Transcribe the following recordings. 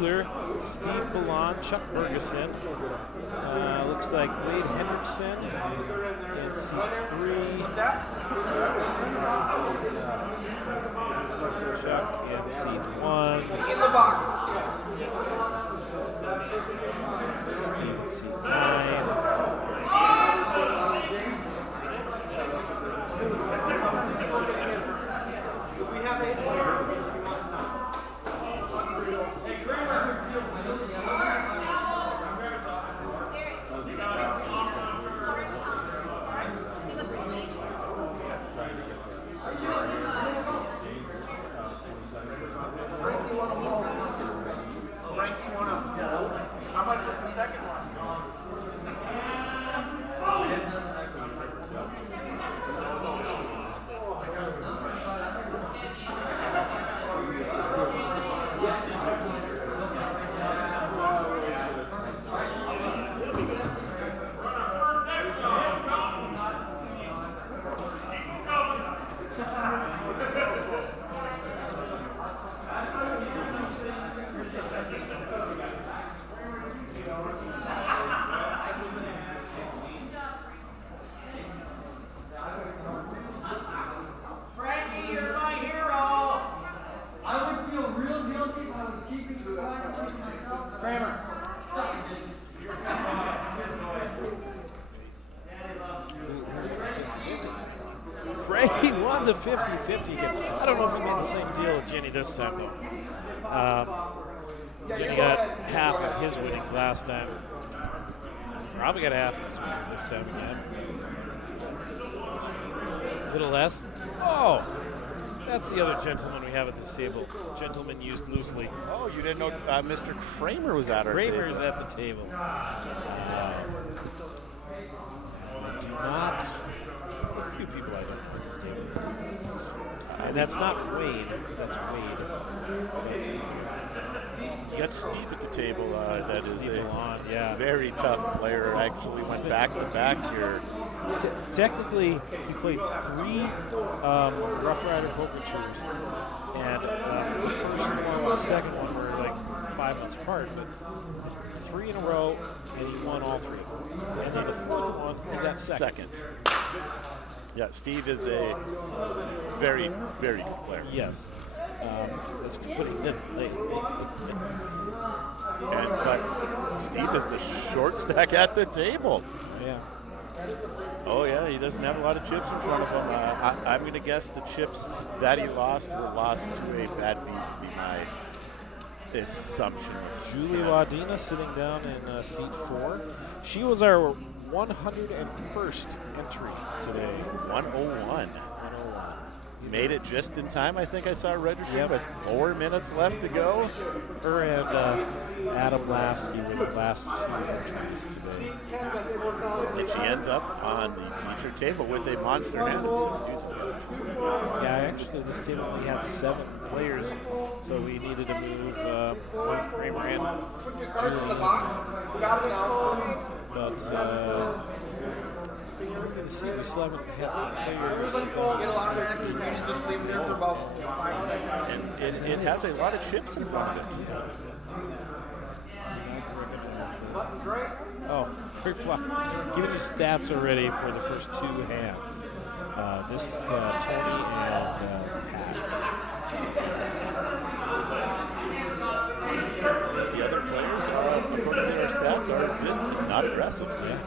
Ziegler, Steve Ballon, Chuck Bergeson. Looks like Wade Hendrickson in seat 3. Chuck in seat 1. In the box. Steve in seat 9. How much was the second one? Frankie won the 50-50 game. I don't know if he made the same deal with Jenny this time, though. Jenny got half of his winnings last time. Probably got half of his winnings this time again. A little less. Oh, that's the other gentleman we have at this table. Gentleman used loosely. Oh, you didn't know Mr. Kramer was at our table. Kramer's at the table. Do not. A few people I don't at this table. And that's not Wade. That's Wade. You got Steve at the table. That is Steve Ballon, yeah. Very tough player. Actually went back to back here. Technically, he played 3 Rough Rider poker tours, and the first one and the second one were like 5 months apart, but 3 in a row, and he won all 3. And then the fourth one, he got second. Yeah, Steve is a very, very good player. Yes. That's putting it late. But Steve is the short stack at the table. Yeah. Oh, yeah, he doesn't have a lot of chips in front of him. I'm going to guess the chips that he lost were lost to a bad beat, would be my assumption. Julie Wadena sitting down in seat 4. She was our 101st entry today. 101. Made it just in time. I think I saw registering with 4 minutes left to go. Her and Adam Lasky were the last 2 entries today. And she ends up on the feature table with a monster hand of 6 deuces. Yeah, actually, this table only had 7 players, so we needed to move Wade Kramer in. But let's see, we still haven't had players. And it has a lot of chips in front of it. Oh, quick flop. Giving you stats already for the first 2 hands. This is Tony and Pat. The other players, according to their stats, are just not aggressive. Yeah.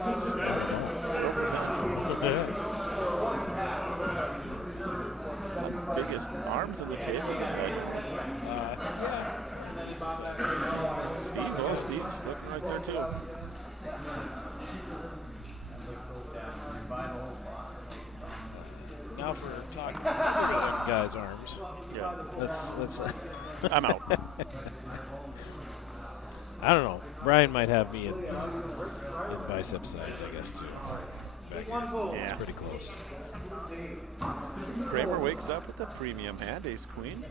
Biggest arms of the table. Steve's looking right there too. Now for talking about guys' arms. Yeah, Let's I'm out. I don't know. Brian might have me in bicep size, I guess, too. Yeah. It's pretty close. Kramer wakes up with a premium hand, ace queen.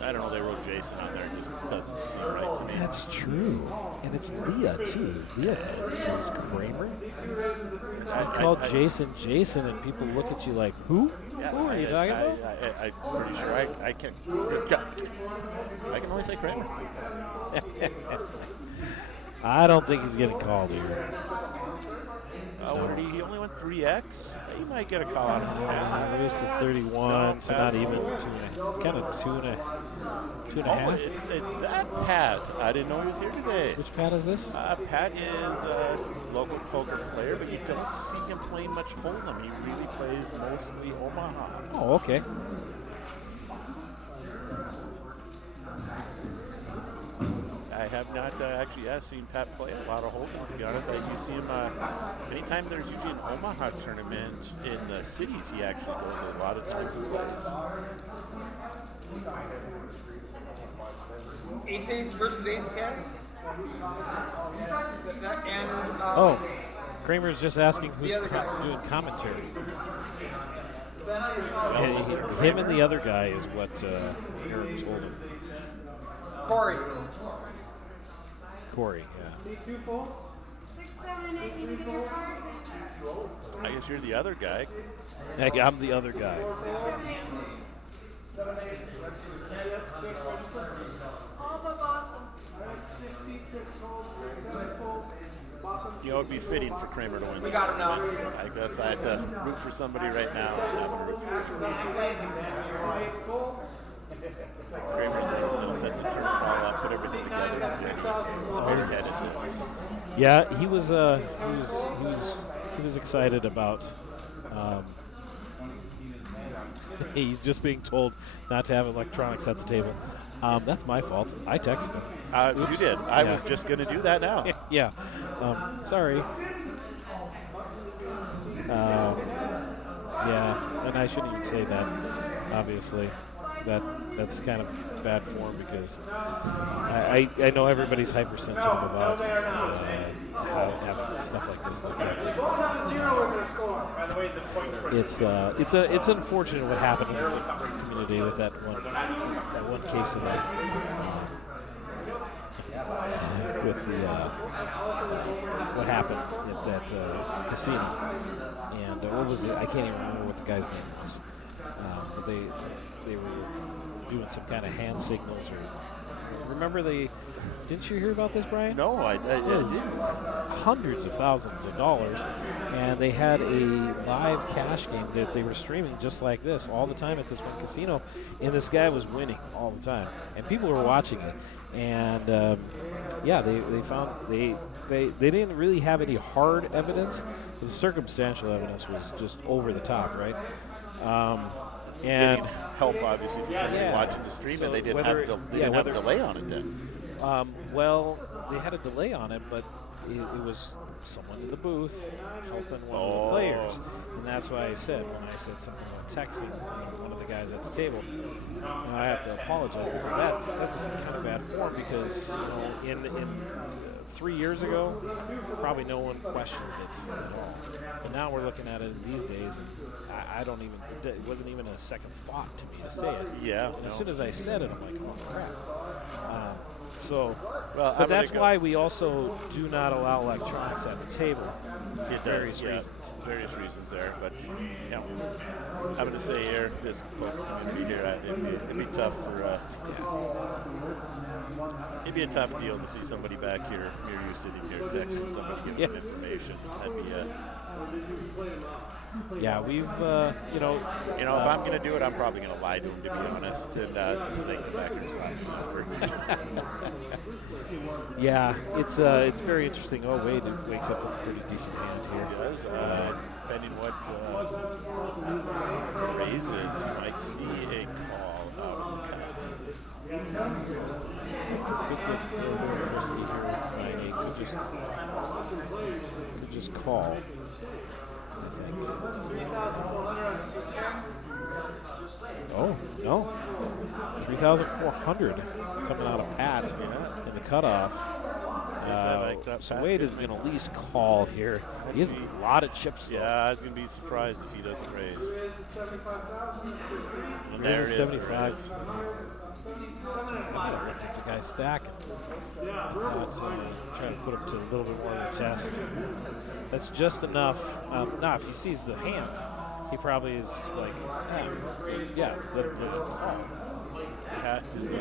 I don't know, they wrote Jason on there. It just doesn't seem right to me. That's true. And it's Leah, too. Leah chose Kramer. I called Jason, and people look at you like, who? Yeah, who are you talking about? I'm pretty sure I I can only say Kramer. I don't think he's getting called here. What did he only went 3X? He might get a call out of him. Reduced to 31, so not even kind of two and a half. It's that Pat. I didn't know he was here today. Which Pat is this? Pat is a local poker player, but you don't see him playing much Hold'em. He really plays mostly Omaha. Oh, okay. I have not actually seen Pat play a lot of Hold'em, to be honest. You see him anytime there's usually an Omaha tournament in the cities, he actually goes a lot of times and plays. Ace versus Ace Cat. And Kramer's just asking who's doing commentary. Him and the other guy is what Aaron told him. Corey, yeah. 6, 7, and 8 need to get your cards in. I guess you're the other guy. Hey, I'm the other guy. 6, 7, 8. All but Boston. You know, it would be fitting for Kramer to win. We got him now. I guess if I had to root for somebody right now, I would root for Kramer's going to set the turn ball up, put everything together. Spearhead it. Yeah, he was excited about. He's just being told not to have electronics at the table. That's my fault. I texted him. You did. I was just going to do that now. Yeah. Sorry. Yeah, and I shouldn't even say that, obviously. That's kind of bad form because I know everybody's hypersensitive about having stuff like this. It's unfortunate what happened in the community with that one case of that. With the what happened at that casino, and what was it? I can't even remember what the guy's name was, but they were doing some kind of hand signals. Or remember didn't you hear about this, Brian? No, I didn't. Hundreds of thousands of dollars, and they had a live cash game that they were streaming just like this all the time at this one casino, and this guy was winning all the time, and people were watching it. And they found they didn't really have any hard evidence. The circumstantial evidence was just over the top, right? And help obviously from somebody watching the stream, and they didn't have a delay on it then. Well, they had a delay on it, but it was someone in the booth helping one of the players, and that's why I said when I said something about texting one of the guys at the table, I have to apologize because that's kind of bad form because in 3 years ago, probably no one questions it at all, but now we're looking at it in these days, and I don't even it wasn't even a second thought to me to say it. Yeah. As soon as I said it, I'm like, oh crap. But that's why we also do not allow electronics at the table. Various reasons. Various reasons there, but I'm going to say here, this community here, it'd be tough for. It'd be a tough deal to see somebody back here near you sitting here texting somebody giving them information. That'd be. Yeah, we've if I'm going to do it, I'm probably going to lie to them, to be honest, and so they can back and slap me over. Yeah, it's very interesting. Oh, Wade wakes up with a pretty decent hand here. He does. Depending what raises, you might see a call out of the cut. Could just call. Oh, no. 3,400 coming out of Pat in the cutoff. So Wade is going to at least call here. He has a lot of chips, though. Yeah, I was going to be surprised if he doesn't raise. And There there is it is. 75. The guy's stacking. Trying to put him to a little bit more of a test. That's just enough. Now, if he sees the hand, he probably is like, let's call. Pat is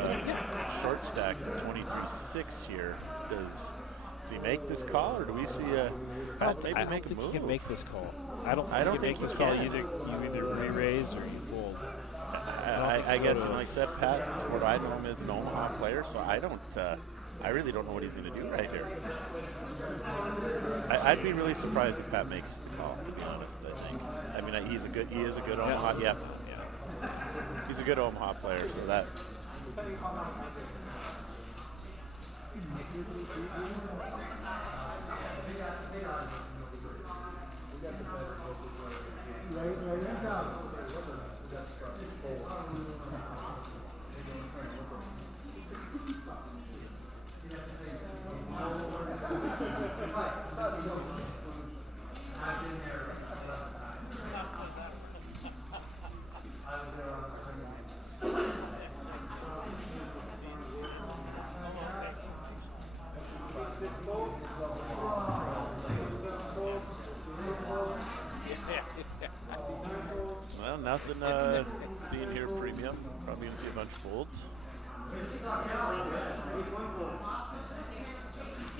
short stack at 23-6 here. Does he make this call, or do we see Pat maybe I don't make a think move? you can make this call. I don't think I don't you can make think this you call. can. You either re-raise or you fold. I guess, like I said, Pat, what I know him is an Omaha player, so I really don't know what he's going to do right here. I'd be really surprised if Pat makes the call, to be honest. I mean, he is a good Omaha. Yeah. He's a good Omaha player, so that. Well, nothing seeing here premium. Probably going to see a bunch of folds.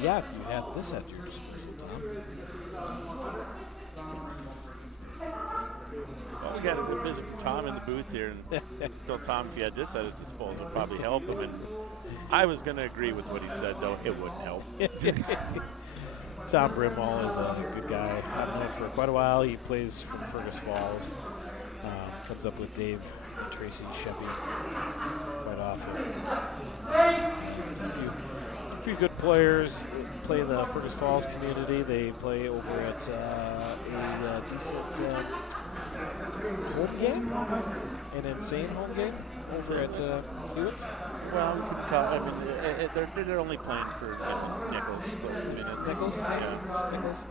Yeah, if you had this at your disposal, Well, we got a visit from Tom in the booth here, and tell Tom if he had this at his disposal, it'd probably help him. And I was going to agree with what he said, though it wouldn't help. Tom Brimall is a good guy. I've known him for quite a while. He plays from Fergus Falls. Comes up with Dave and Tracy Chevy quite often. A few good players play in the Fergus Falls community. They play over at a decent home game, an insane home game over at Hewitt. Well, we could call, I mean, they're only playing for nickels, 30 minutes. Nickels? Yeah. Nickels.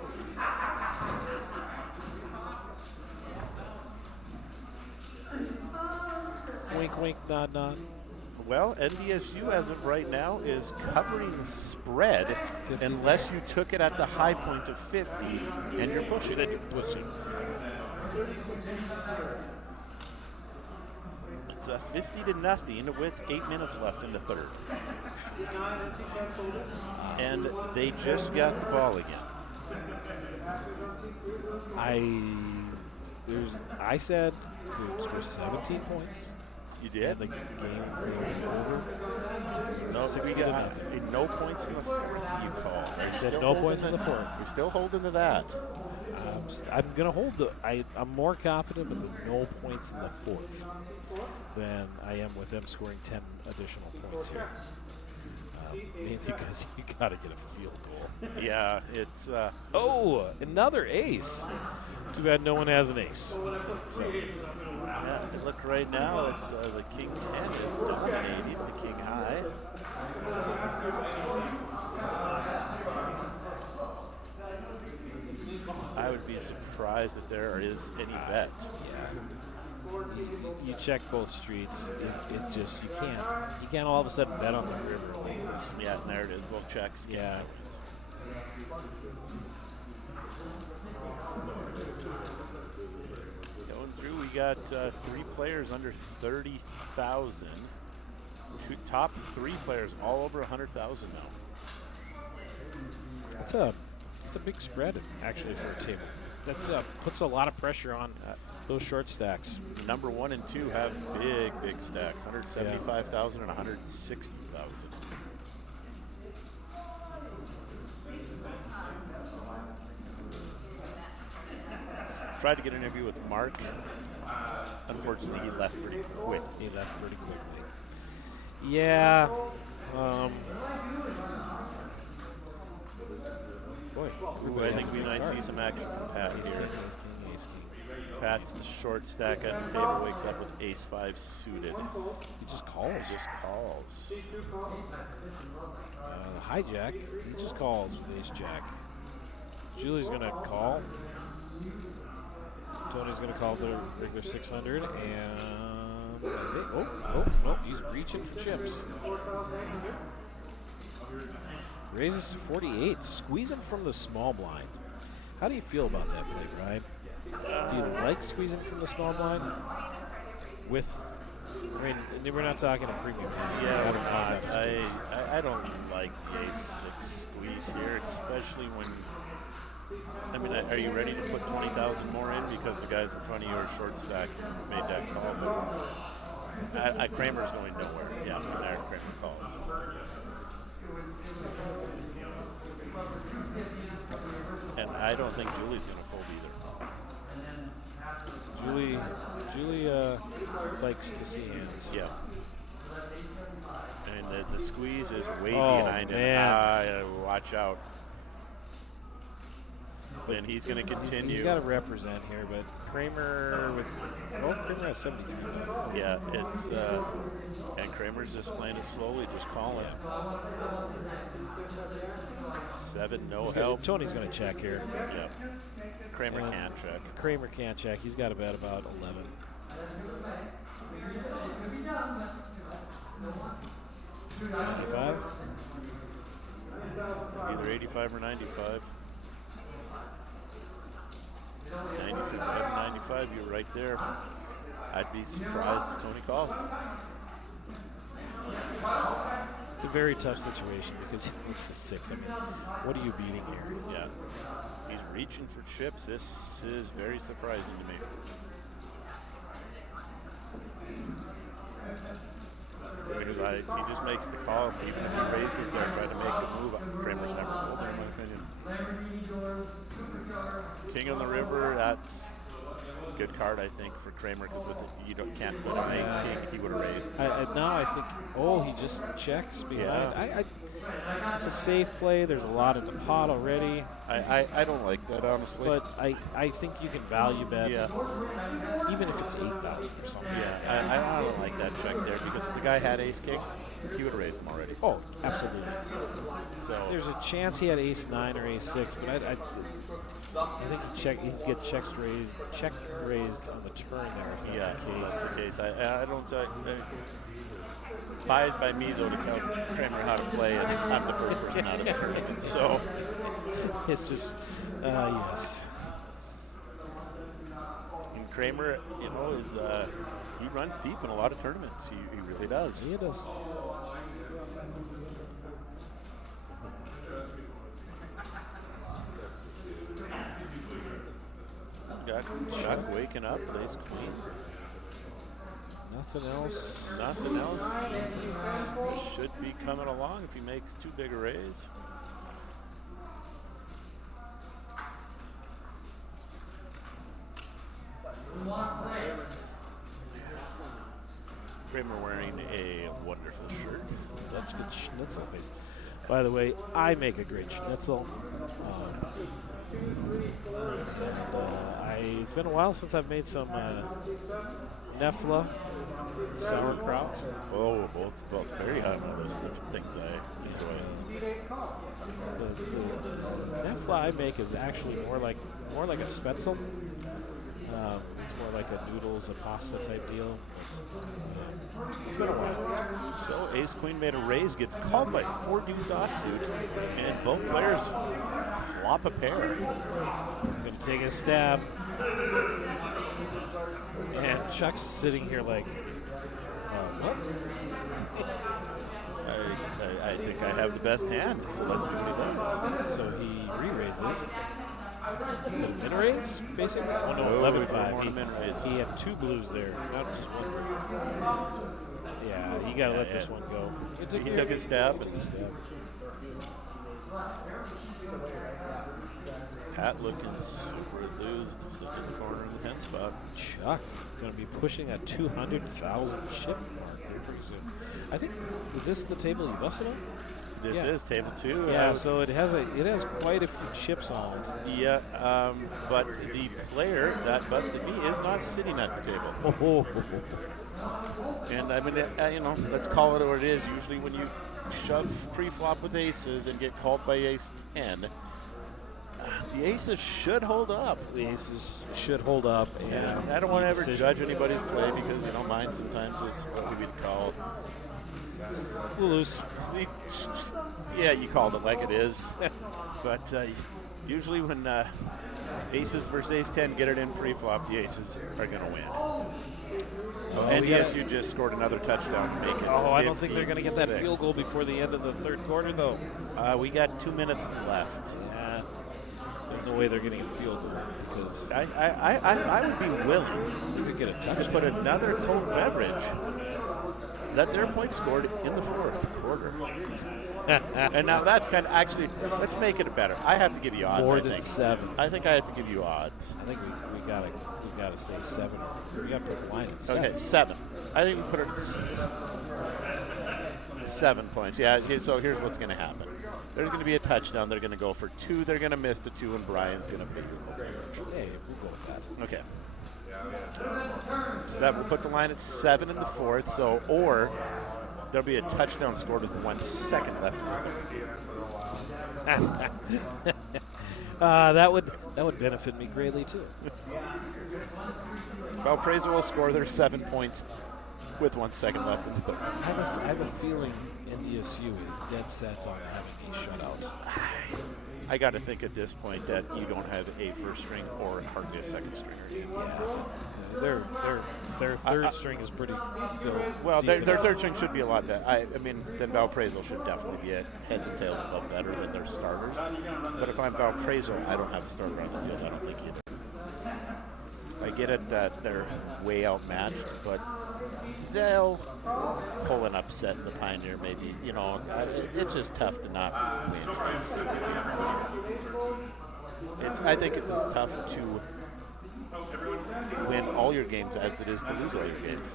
Wink, wink, nod, nod. Well, NDSU, as of right now, is covering the spread 50. unless you took it at the high point of 50 and you're pushing it. Pushing. It's a 50-0 with 8 minutes left in the third. And they just got the ball again. I said we would score 17 points. You did? The game was over. No, we got no points in the fourth, you call. I said no points in the fourth. You're still holding to that. I'm going to hold I'm more confident with the no points in the fourth than I am with them scoring 10 additional points here. Mainly because you got to get a field goal. Yeah, it's... another ace. Too bad no one has an ace. So, yeah, look right now, it's the King 10 is dominating the King High. I would be surprised if there is any bet. Yeah. You check both streets. It just you can't all of a sudden bet on the river like this. Yeah, and there it is. Both checks. Yeah. Going through, we got 3 players under 30,000. Top 3 players all over 100,000 now. That's a big spread actually for a table. That's puts a lot of pressure on those short stacks. Number 1 and 2 have big stacks, 175,000 and 160,000. Tried to get an interview with Mark. Unfortunately, he left pretty quick. Yeah. Boy, I think we might see some action from Pat here. Pat's short stack at the table wakes up with ace-5 suited. He just calls. Hijack, he just calls with ace-jack. Julie's going to call. Tony's going to call the regular 600, and oh, he's reaching for chips. Raises to 48, squeezing from the small blind. How do you feel about that play, Brian? Do you like squeezing from the small blind? We're not talking a premium. Yeah, we're not. I don't like the ace-6 squeeze here, especially when, I mean, are you ready to put 20,000 more in because the guys in front of you are short stack and made that call? But Kramer's going nowhere. Yeah, there, Kramer calls. And I don't think Julie's going to fold either. Julie likes to see hands. Yeah. And the squeeze is way Oh, behind him. man. Watch out. And he's going to continue. He's got to represent here, but Kramer Kramer has 73 minutes. Yeah, it's and Kramer's just playing it slowly, just calling. 7, no help. Tony's going to check here. Yeah. Kramer can't check. Kramer can't check. He's got to bet about 11. 95? Either 85 or 95. 95, you're right there. I'd be surprised if Tony calls. It's a very tough situation because it's the 6. I mean, what are you beating here? Yeah. He's reaching for chips. This is very surprising to me. He just makes the call. Even if he raises there, trying to make a move, Kramer's never folding, in my opinion. King on the river, that's a good card, I think, for Kramer, because you can't put a king, he would have raised. Now I think, he just checks behind. Yeah. It's a safe play. There's a lot in the pot already. I don't like that, honestly. But I think you can value bet, Yeah. even if it's 8,000 or something. Yeah, I don't like that check there, because if the guy had ace-king, he would have raised him already. Oh, absolutely. So There's a chance he had ace-9 or ace-6, but I think he'd get check raised on the turn there if that's the case. I don't. By me, though, to tell Kramer how to play, and I'm the first person out of the tournament. So It's just, yes. And Kramer, is he runs deep in a lot of tournaments. He really does. He does. Got Chuck waking up, plays queen. Nothing else. Nothing else. Should be coming along if he makes too big a raise. Kramer wearing a wonderful shirt. Such good schnitzel face. By the way, I make a great schnitzel. It's been a while since I've made some Nefla sauerkraut. Oh, both very high on my list of things I enjoy. The Nefla I make is actually more like a spätzle. It's more like a noodles and pasta type deal. But, it's been a while. So ace queen made a raise, gets called by 4 deuce offsuit, and both players flop a pair. Gonna take a stab. And Chuck's sitting here like, what? I think I have the best hand, so let's see what he does. So he re-raises. Is it a min raise, basically? Oh no, No, 11-5. min raise. He had 2 blues there, not just one. Yeah, you gotta let this one go. He took a stab. Pat looking super enthused, sitting in the corner in the 10 spot. Chuck going to be pushing that 200,000 chip mark here pretty soon. I think, is this the table you busted on? This is table 2. Yeah, so it has quite a few chips on it. Yeah, but the player that busted me is not sitting at the table. And I mean, let's call it what it is. Usually when you shove pre-flop with aces and get called by ace 10, the aces should hold up. The aces should hold up. And I don't want to ever judge anybody's play because mine sometimes is what we would call loose. Yeah, you called it like it is. But usually when Aces versus ace 10, get it in pre-flop. The aces are going to win. And we got- yes, you just scored another touchdown to make it. Oh, I don't think they're going to get that 56. field goal before the end of the third quarter, though. We got 2 minutes left. Yeah, there's no way they're getting a field goal because I would be willing you could get a to touchdown. put another cold beverage that their points scored in the fourth quarter. And now that's kind of actually, let's make it better. I have to give you odds. More I than think. 7. I think I have to give you odds. I think we gotta say 7. We gotta put the line at 7. Okay, 7. I think we put it at 7 points. Yeah. So here's what's going to happen. There's going to be a touchdown. They're going to go for 2. They're going to miss the 2, and Brian's going to beat them. Hey, we'll go with that. Okay. 7. We'll put the line at 7 in the fourth. So, or there'll be a touchdown scored with 1 second left in the third. That would benefit me greatly too. Valparaiso will score their 7 points with 1 second left in the third. I have a feeling NDSU is dead set on having a shutout. I got to think at this point that you don't have a first string or hardly a second stringer. Yeah, their third string is pretty still. Well, their decent. third string should be a lot better. I mean, then Valparaiso should definitely be at heads and tails above better than their starters. But if I'm Valparaiso, I don't have a starter on the field. I don't think either. I get it that they're way outmatched, but they'll pull an upset in the Pioneer maybe. You know, it's just tough to not win. I think it's as tough to win all your games as it is to lose all your games.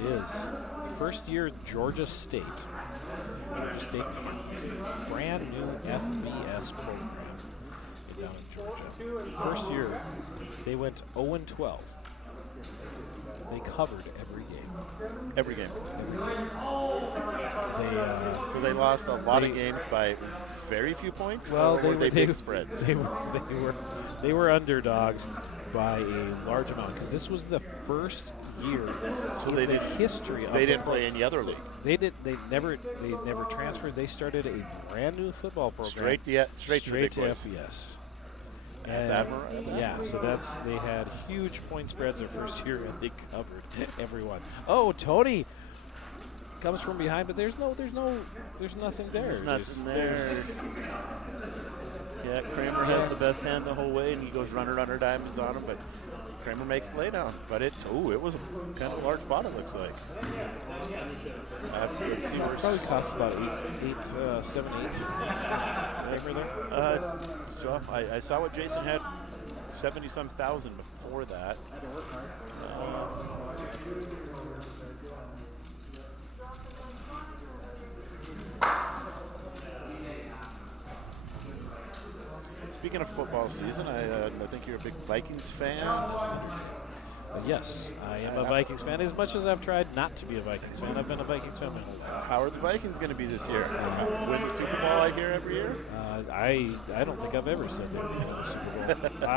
It is. The first year, Georgia State was a brand new FBS program down in Georgia. First year, they went 0-12. They covered every game. Every game. They, So they lost a lot of games by very few points. well, or were they big spreads. They were underdogs by a large amount because this was the first year So in they the didn't- history of They the didn't play any other league. They never transferred. They started a brand new football program Straight to the big to boys. FBS. That's admirable. Yeah, so they had huge point spreads their first year and they covered everyone. Oh, Tony comes from behind, but there's nothing there. Nothing there. Yeah, Kramer has the best hand the whole way, and he goes runner diamonds on him, but Kramer makes the lay down. But it was a kind of large pot, it looks like. Let's see where Probably cost about 7, 8. Kramer there. So I saw what Jason had, 70-some thousand before that. Speaking of football season, I think you're a big Vikings fan. Yes, I am a Vikings fan. As much as I've tried not to be a Vikings fan, I've been a Vikings fan my whole life. How are the Vikings going to be this year? Win the Super Bowl, I hear, every year? I don't think I've ever said they would win the Super Bowl.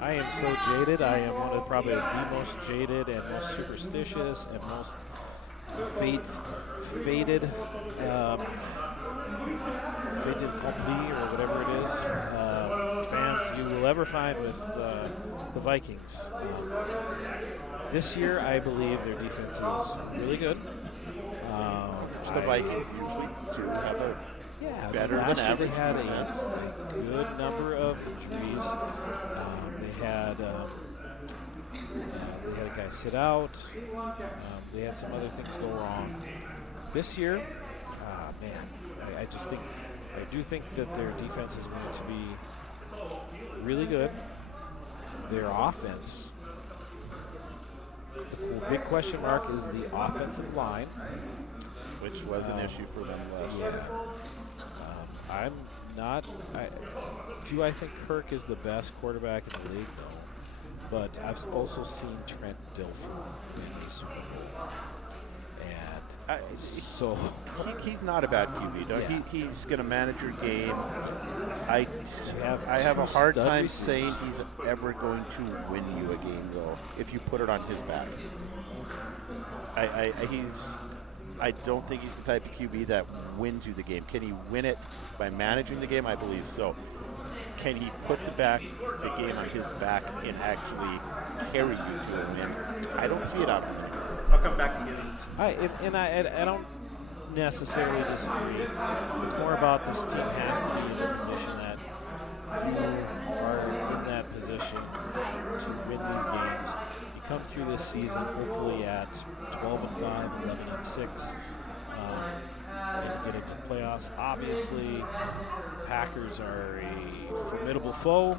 I am so jaded. I am one of probably the most jaded and most superstitious and most fated accompli or whatever it is fans you will ever find with the Vikings. This year, I believe their defense is really good. The Vikings usually do have a better last than year average they had defense. a good number of injuries. They had a guy sit out. They had some other things go wrong. This year, I do think that their defense is going to be really good. Their offense, the big question mark is the offensive line. Which was an issue for them last year. Do I think Kirk is the best quarterback in the league? No. But I've also seen Trent Dilfer in the Super Bowl. And so He's not a bad QB. Yeah. He's going to manage your game. I have a two hard stud time receivers. saying he's ever going to win you a game, though, if you put it on his back. I don't think he's the type of QB that wins you the game. Can he win it by managing the game? I believe so. can he put the game on his back and actually carry you to a win? I don't see it out of him. I'll come back and get it. I don't necessarily disagree. It's more about this team has to be in a position that you are in that position to win these games. You come through this season hopefully at 12-5, 11-6, and get into the playoffs. Obviously, the Packers are a formidable foe.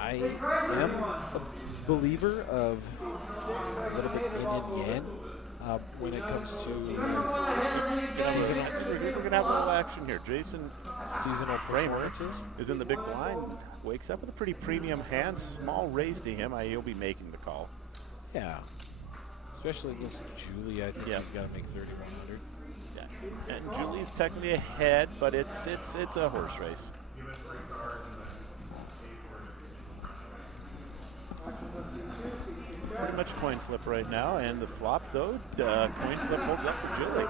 I am a believer of a little bit yin and yang when it comes to seasonal, We're going to have a little action here. Jason seasonal performances. is in the big blind, wakes up with a pretty premium hand, small raise to him. He'll be making the call. Yeah. Especially against Julie, I think Yeah. he's got to make 3,100. Yeah. And Julie's technically ahead, but it's a horse race. Pretty much coin flip right now, and the flop though, coin flip holds up for Julie.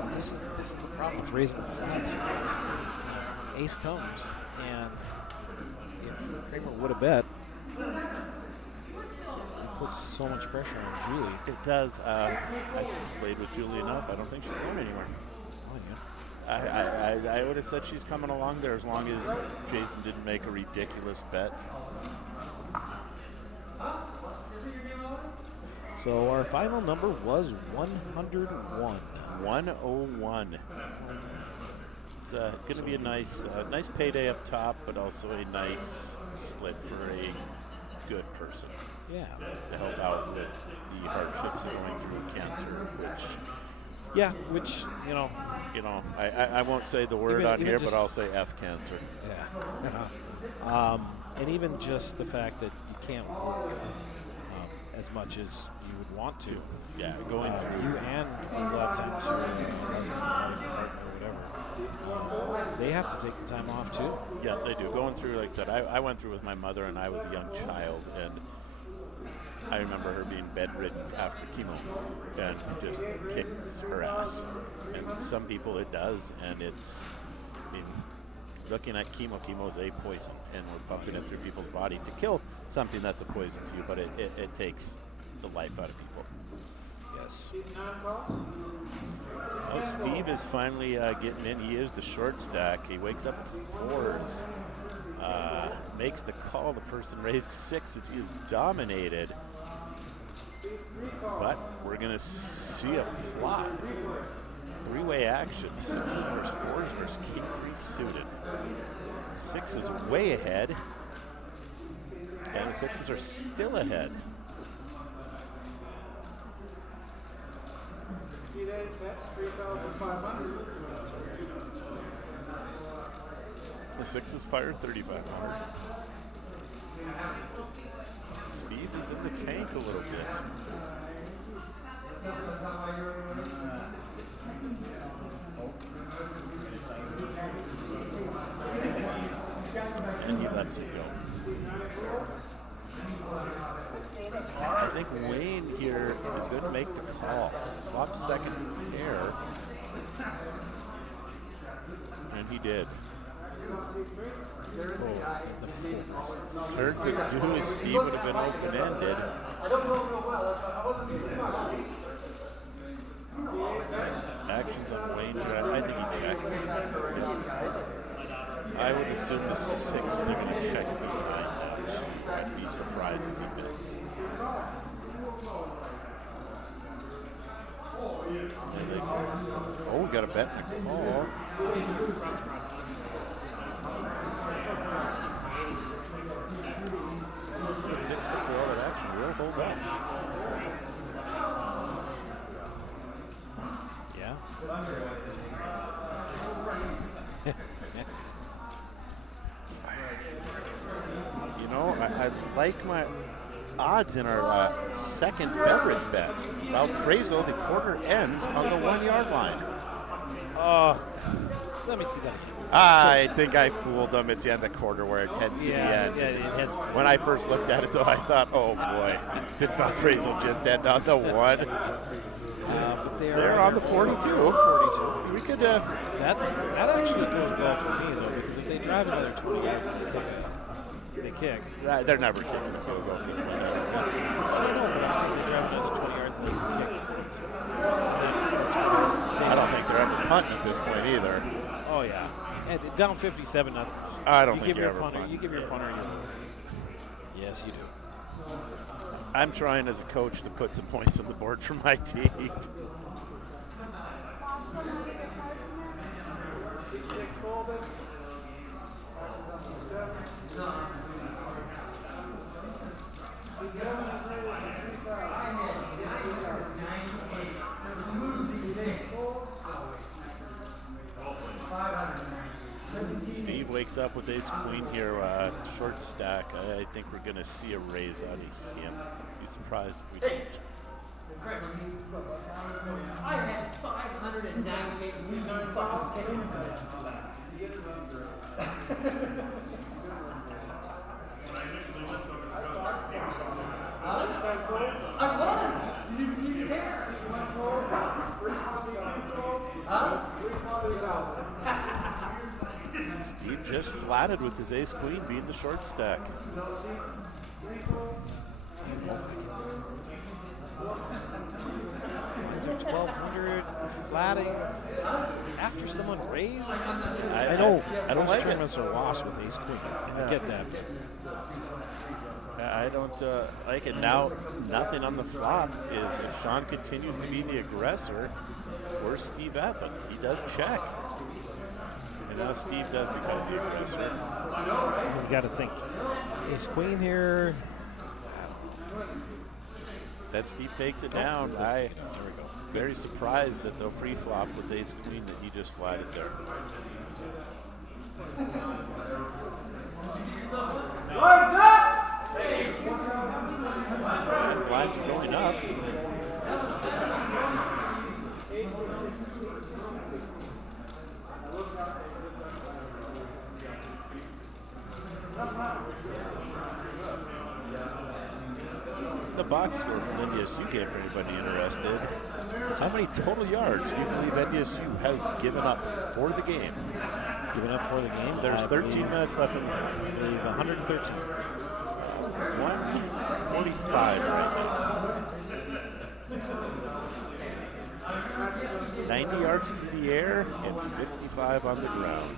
And this is the problem with raising the flags. Ace comes, and if Kramer would have bet, it puts so much pressure on Julie. It does. I played with Julie enough. I don't think she's going anywhere. Oh, yeah. I would have said she's coming along there as long as Jason didn't make a ridiculous bet. So our final number was 101. 101. It's going to be a nice payday up top, but also a nice split for a good person Yeah. to help out with the hardships of going through cancer, Which, you know. I won't say the word on here, but I'll say F cancer. Yeah. And even just the fact that you can't work as much as you would want to. Yeah, going through. You and a lot of times your husband, wife, partner, whatever, they have to take the time off too. Yeah, they do. Going through, like I said, I went through with my mother, and I was a young child, and I remember her being bedridden after chemo, and just kicked her ass. And some people it does, and it's, I mean, looking at chemo is a poison, and we're pumping it through people's body to kill something that's a poison to you, but it takes the life out of people. Yes. Oh, Steve is finally getting in. He is the short stack. He wakes up with fours, makes the call. The person raised sixes. He is dominated. But we're going to see a flop. Three-way action. Sixes versus fours versus king three suited. Six is way ahead. And the sixes are still ahead. The sixes fire 3,500. Steve is in the tank a little bit. And he lets it go. I think Wayne here is going to make the call. Flop second pair. And he did. Third to do is Steve would have been open-ended. Actions on Wayne. I think he checks. I would assume the sixes are going to check behind that. I'd be surprised if he bets. Oh, we got a bet and a call. The sixes are all that action. We'll hold on. Yeah. You know, I like my odds in our second beverage bet. Valparaiso, the quarter ends on the 1 yard line. Let me see that again. I think I fooled them. It's the end of the quarter where it heads to the end. Yeah, it heads. When I first looked at it, though, I thought, oh boy, did Valparaiso just end on the one? But They're on the 42. 42. We could. That actually goes well for me though, because if they drive another 20 yards, they kick. They're never kicking a field goal. I don't know, but I'm saying they drive another 20 yards and they can kick. I don't think they're ever punting at this point either. Oh yeah, and down 57-0. I don't You think give you're your ever punter. punting. You give your punter. Yes, you do. I'm trying as a coach to put some points on the board for my team. Steve wakes up with ace queen here, short stack. I think we're going to see a raise out of him. Be surprised if we don't. I had 598 losing fucking tickets. I was. You didn't see me there. Steve just flatted with his ace queen being the short stack. Is there 1,200 flatting after someone raised? I don't like it. Tournaments are lost with ace queen. I get that. I don't like it. Now, nothing on the flop is if Sean continues to be the aggressor, where's Steve at? But he does check. And now Steve does become the aggressor. You got to think. Ace queen here. Then Steve takes it down. There we go. Very surprised that they'll pre-flop with ace queen that he just flatted there. And blinds are going up. The box score from NDSU game for anybody interested. How many total yards do you believe NDSU has given up for the game? Given up for the game. There's 13 minutes left in the game. I believe 113. 145 right now. 90 yards through the air and 55 on the ground.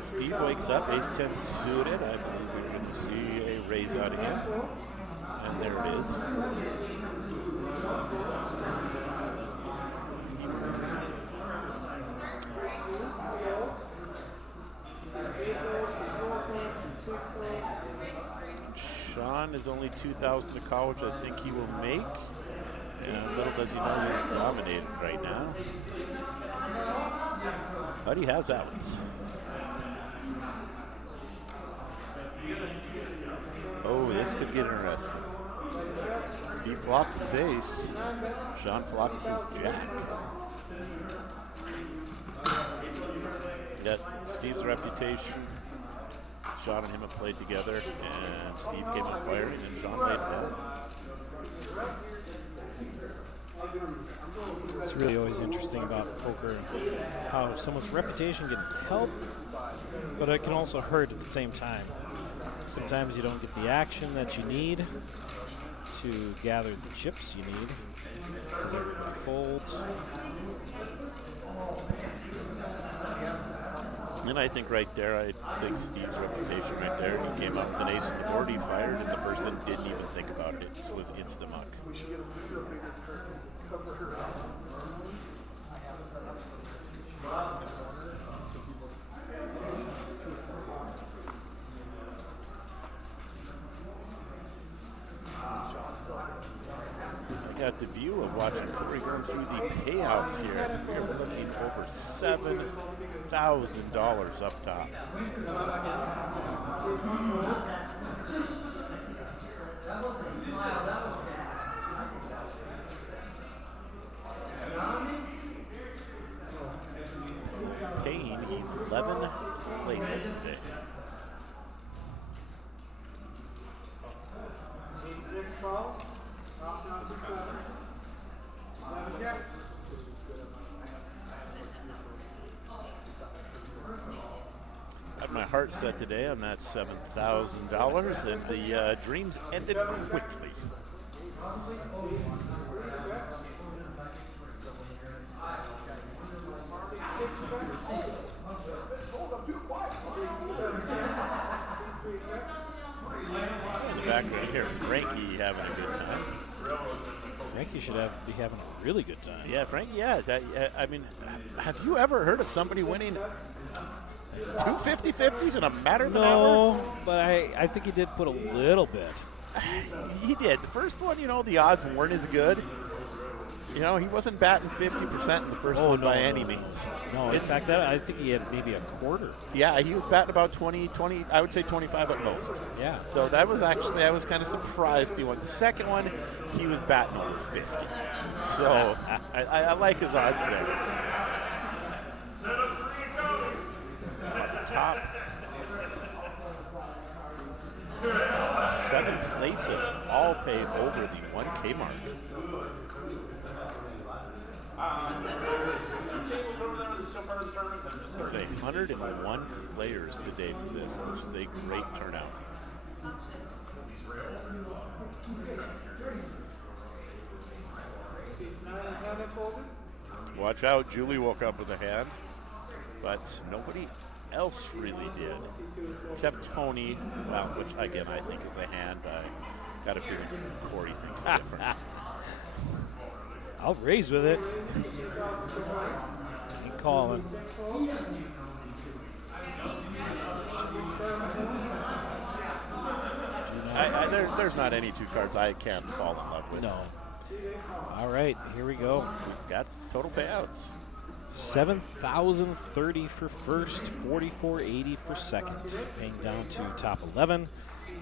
Steve wakes up, ace-10 suited. I believe we're going to see a raise out of him. And there it is. Sean is only 2,000 to call, which I think he will make. And little does he know he's dominated right now. But he has outs. Oh, this could get interesting. Steve flops his ace. Sean flops his jack. Yet Steve's reputation. Sean and him have played together, and Steve came up firing, and Sean laid it down. It's really always interesting about poker, how someone's reputation can help, but it can also hurt at the same time. Sometimes you don't get the action that you need to gather the chips you need because everybody folds. And I think right there, I think Steve's reputation right there. He came up with an ace on the board, he fired, and the person didn't even think about it. It was insta-muck. I got the view of watching Corey going through the payouts here. We're looking over $7,000 $7,000 up top. Paying 11 places today. Scene 6 calls. Option on 6 7. 11 check. Had my heart set today on that $7,000, and the dreams ended quickly. In the background here, Frankie having a good time. Frankie should be having a really good time. Yeah, Frankie, yeah. I mean, have you ever heard of somebody winning 2 50-50s in a matter of an hour? No, but I think he did put a little bit. He did. The first one, you know, the odds weren't as good. You know, he wasn't batting 50% in the first one by any means. No, in fact, I think he had maybe a quarter. Yeah, he was batting about 20, I would say 25 at most. Yeah. So that was actually, I was kind of surprised he won. The second one, he was batting over 50. So I like his odds there. At the top, 7 places, all paid over the 1K mark. There's 101 players today for this, which is a great turnout. Watch out, Julie woke up with a hand, but nobody else really did, except Tony, well, which again I think is a hand. I got a feeling Corey thinks different. I'll raise with it. Keep calling. There's not any 2 cards I can't fall in love with. No. All right, here we go. We've got total payouts. 7,030 for first, 44.80 for second. Paying down to top 11.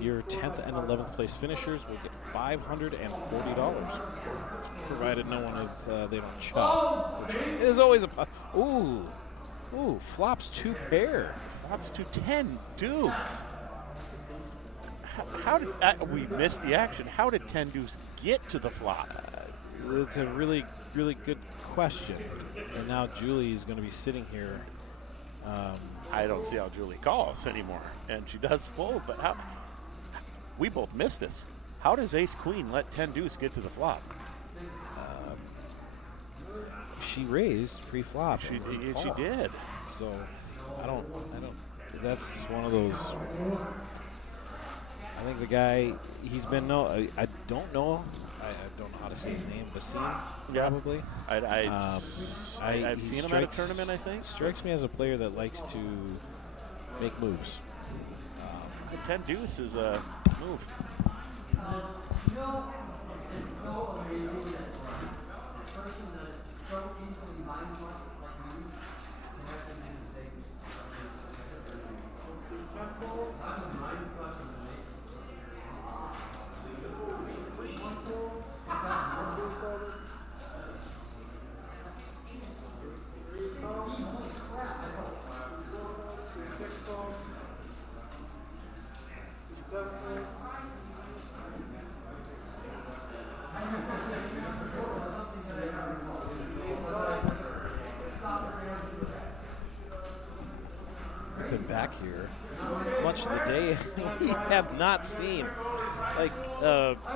Your 10th and 11th place finishers will get $540, provided no one they don't chop. Which is always a ooh, flops 2 pair. Flops to 10 deuce. How did we missed the action? How did 10 deuce get to the flop? It's a really, really good question. And now Julie is going to be sitting here. I don't see how Julie calls anymore, and she does fold. But how? We both missed this. How does Ace Queen let 10 deuce get to the flop? She raised pre-flop. She did. So I don't. That's one of those. I think the guy. He's been I don't know. I don't know how to say his name. Basim, probably. I've seen him at a tournament, I think. Strikes me as a player that likes to make moves. 10 deuce is a move. It's so amazing that a person that is so easily mind-fucked like me can actually make mistakes. I'm a mind-fucking mate. Been back here much of the day we have not seen like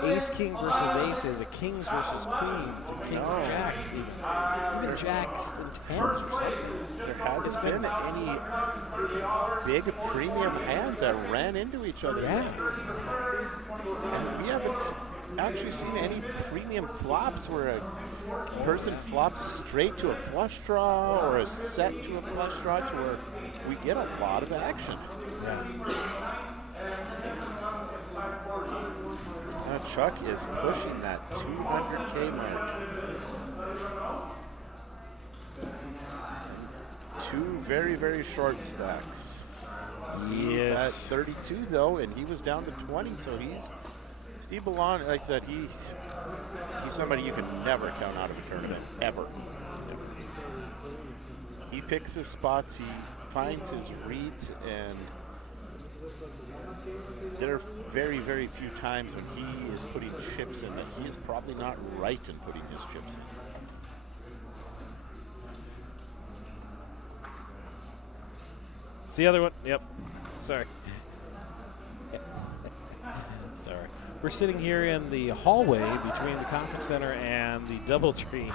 ace king versus aces, a kings versus queens, a kings jacks, even jacks and tens or something. There hasn't been any big premium hands that ran into each other. Yeah. And we haven't actually seen any premium flops where a person flops straight to a flush draw or a set to a flush draw to where we get a lot of action. Yeah. Now Chuck is pushing that 200K mark. 2 two very, very short stacks. Steve at 32 though, and he was down to 20, so Steve Ballon, like I said, he's somebody you can never count out of a tournament, ever. He picks his spots, he finds his reads, and there are very, very few times when he is putting chips in that he is probably not right in putting his chips in. It's the other one. Yep. Sorry. Sorry. We're sitting here in the hallway between the conference center and the DoubleTree,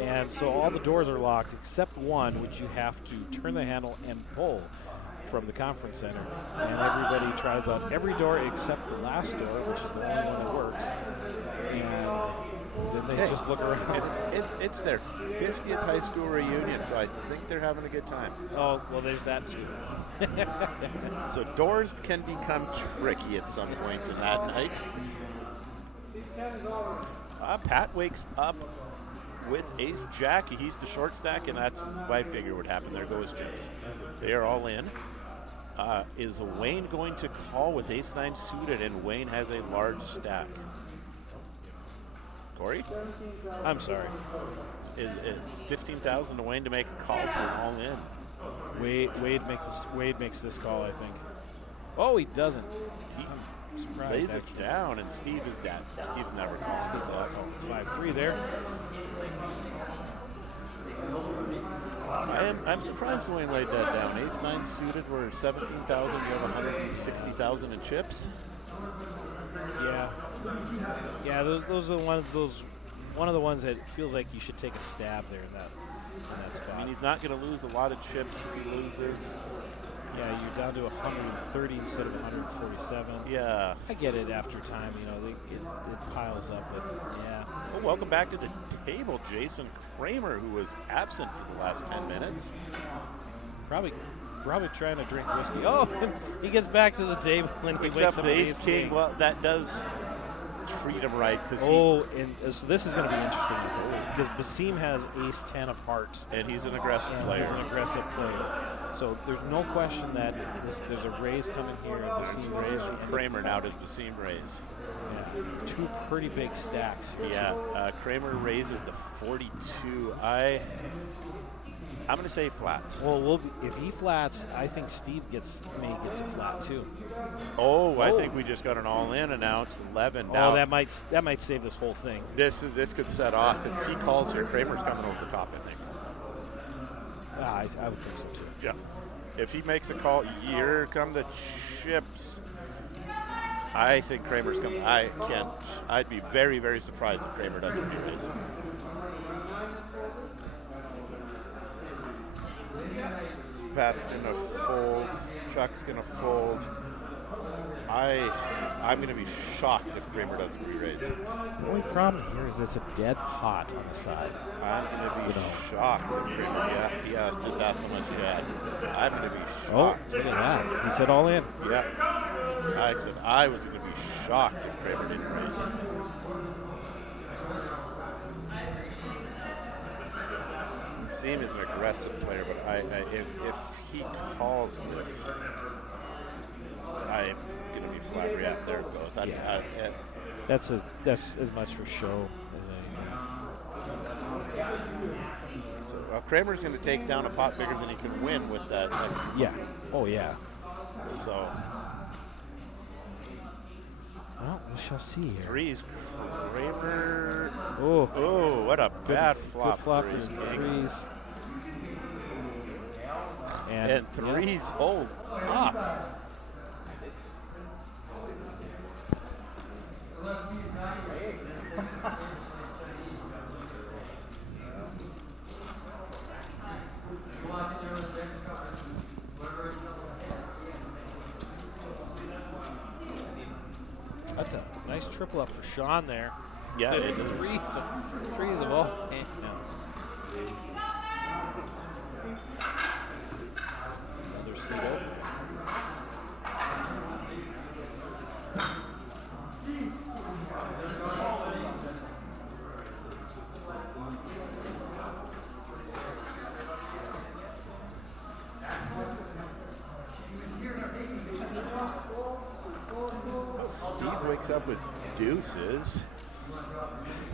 and so all the doors are locked except one, which you have to turn the handle and pull from the conference center. And everybody tries out every door except the last door, which is the only one that works. And then they just look around. It's their 50th high school reunion, so I think they're having a good time. Oh, well, there's that too. So doors can become tricky at some point in that night. Pat wakes up with ace jack. He's the short stack, and that's what I figure would happen. There goes chips. They are all in. Is Wayne going to call with ace nine suited, and Wayne has a large stack? Corey? I'm sorry. It's 15,000 to Wayne to make a call to an all in. Wade makes this call, I think. Oh, he doesn't. I'm surprised. Lays it down, and Steve is dead. Steve's never called. Steve that 5-3 there. I'm surprised Wayne laid that down. Ace nine suited were 17,000. You have 160,000 in chips. Yeah. Those are one of the ones that feels like you should take a stab there in that spot. I mean, he's not going to lose a lot of chips if he loses. Yeah, you're down to 130 instead of 147. Yeah. I get it after time, it piles up, but yeah. Well, welcome back to the table, Jason Kramer, who was absent for the last 10 minutes. Probably trying to drink whiskey. Oh, he gets back to the table and he wakes up the ace king. Well, that does treat him right. So this is going to be interesting because Basim has ace 10 of hearts. And he's an aggressive player. He's an aggressive player. So there's no question that there's a raise coming here. Basim raise. Kramer now does Basim raise. Yeah, two pretty big stacks. Yeah, Kramer raises to 42. I'm going to say flats. Well, if he flats, I think Steve may get to flat too. Oh, I think we just got an all-in announced. 11 now. Oh, that might save this whole thing. This could set off because if he calls here, Kramer's coming over the top. I think. I would think so too. Yeah. If he makes a call, here come the chips. I think Kramer's coming. I'd be very, very surprised if Kramer doesn't do this. Pat's gonna fold. Chuck's gonna fold. I'm gonna be shocked if Kramer doesn't re-raise. The only problem here is it's a dead pot on the side. I'm gonna be shocked if Kramer. Yeah, just ask how much he had. I'm gonna be shocked. Oh, look at that. He said all in. Yeah. I said I was gonna be shocked if Kramer didn't raise. Basim is an aggressive player, but if he calls this, I'm gonna be flat. Yeah, there it goes. That's as much for show as anything. So, Kramer's gonna take down a pot bigger than he can win with that. Yeah. Oh yeah. So. Well, we shall see here. Threes, Kramer. Oh, what a bad flop. Good flop for threes. And threes hold up. That's a nice triple up for Sean there. Yeah, it is. Threes of all hands. Another seat open. Steve wakes up with deuces.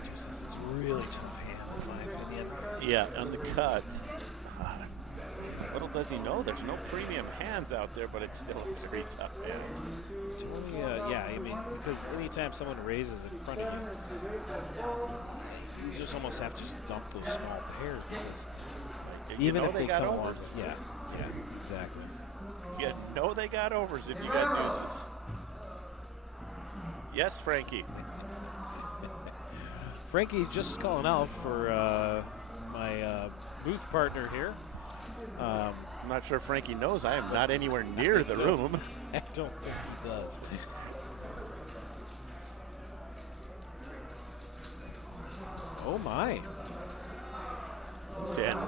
Deuces is really tough hand, in my opinion. Yeah, on the cut. Little does he know, there's no premium hands out there, but it's still a very tough hand. Tony, yeah, I mean, because anytime someone raises in front of you, you just almost have to just dump those small pairs. Because even if they got come overs. on, yeah, exactly. You know they got overs if you got deuces. Yes, Frankie. Frankie, just calling out for my booth partner here. I'm not sure Frankie knows I am not anywhere near the room. I don't think he does. Oh my. And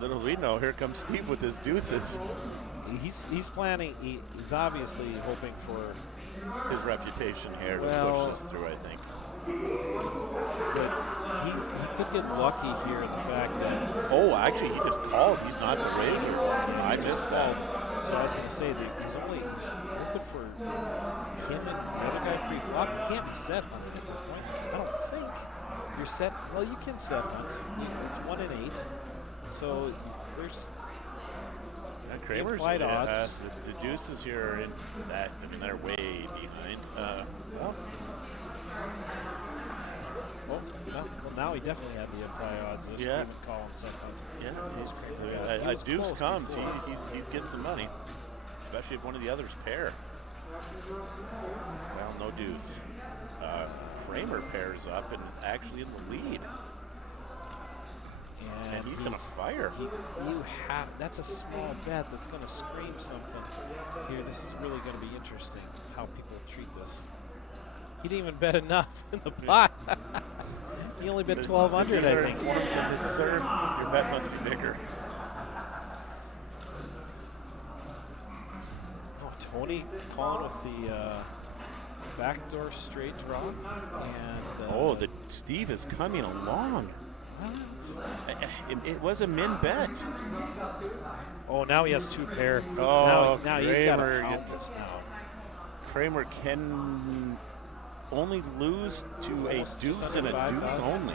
little we know, here comes Steve with his deuces. He's planning, he's obviously hoping for His reputation here to Well- push this through, I think. but he could get lucky here in the fact that Oh, actually, he just called. He's not the raiser. I missed that. so I was going to say that he's looking for him and the other guy pre-flop. You can't be set hunted at this point. I don't think you're set. Well, you can set hunt. It's 1 in 8. So there's Kramer's wide the odds. deuces here are in that. I mean, they're way behind. well, now he definitely had the high odds. There's Yeah. Stephen Collins set hunt. Yeah, He a was deuce close comes. before. He's getting some money, especially if one of the others pair. Well, no deuce. Kramer pairs up and is actually in the lead. And he's on a fire. That's a small bet that's going to scream something. Here, this is really going to be interesting how people treat this. He didn't even bet enough in the pot. He only bet 1,200, I think. Informs him that, sir, your bet must be bigger. Oh, Tony calling with the backdoor straight draw. And The Steve is coming along. It was a min bet. oh, now he has 2 pair. Oh, now he's got to Kramer count this now. Kramer can only lose to a deuce and a deuce only.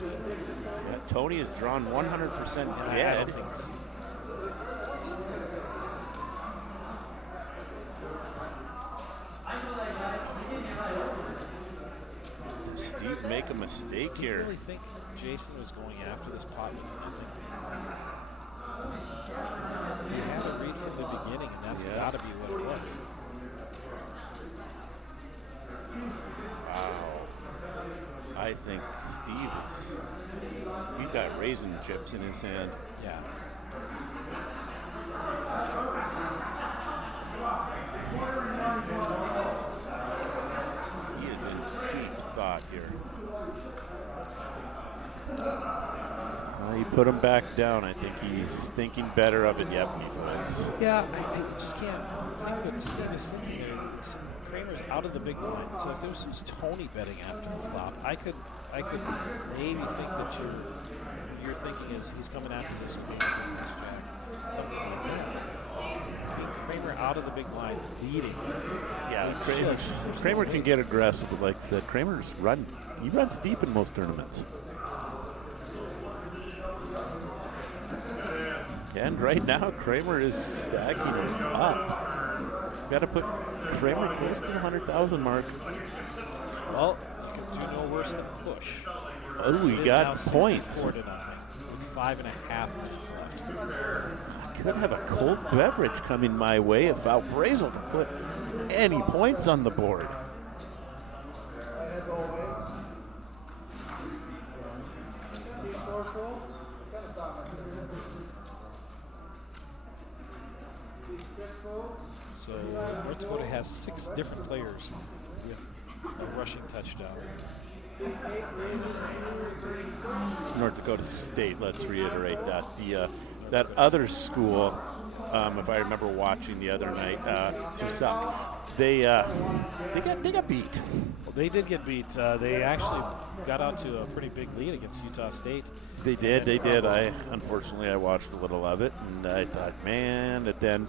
Yeah, Tony has drawn 100% dead. Did Steve make a mistake Do you here? really think Jason was going after this pot with nothing? He had a read from the beginning, and that's got to be what it was. Wow. I think Steve he's got raisin chips in his hand. Yeah. He is in deep thought here. He put him back down. I think he's thinking better of it yet, folks. Yeah, I just can't think what Steve is thinking there. Kramer's out of the big blind, so if this was Tony betting after the flop, I could maybe think that your thinking is he's coming after this with the something like that. I mean, Kramer out of the big blind, leading. Yeah, Kramer can get aggressive, but like I said, he runs deep in most tournaments. And right now, Kramer is stacking it up. Got to put Kramer close to the 100,000 mark. Well, you can do no worse than push. Oh, we It is got now points. 64 to nothing, with 5.5 minutes left. Could have a cold beverage coming my way if Valparaiso can put any points on the board. So North Dakota has 6 different players with a rushing touchdown. North Dakota State, let's reiterate that. That other school, if I remember watching the other night, Susak, they got beat. Well, they did get beat. They actually got out to a pretty big lead against Utah State. They did. Unfortunately I watched a little of it, and I thought, man, that then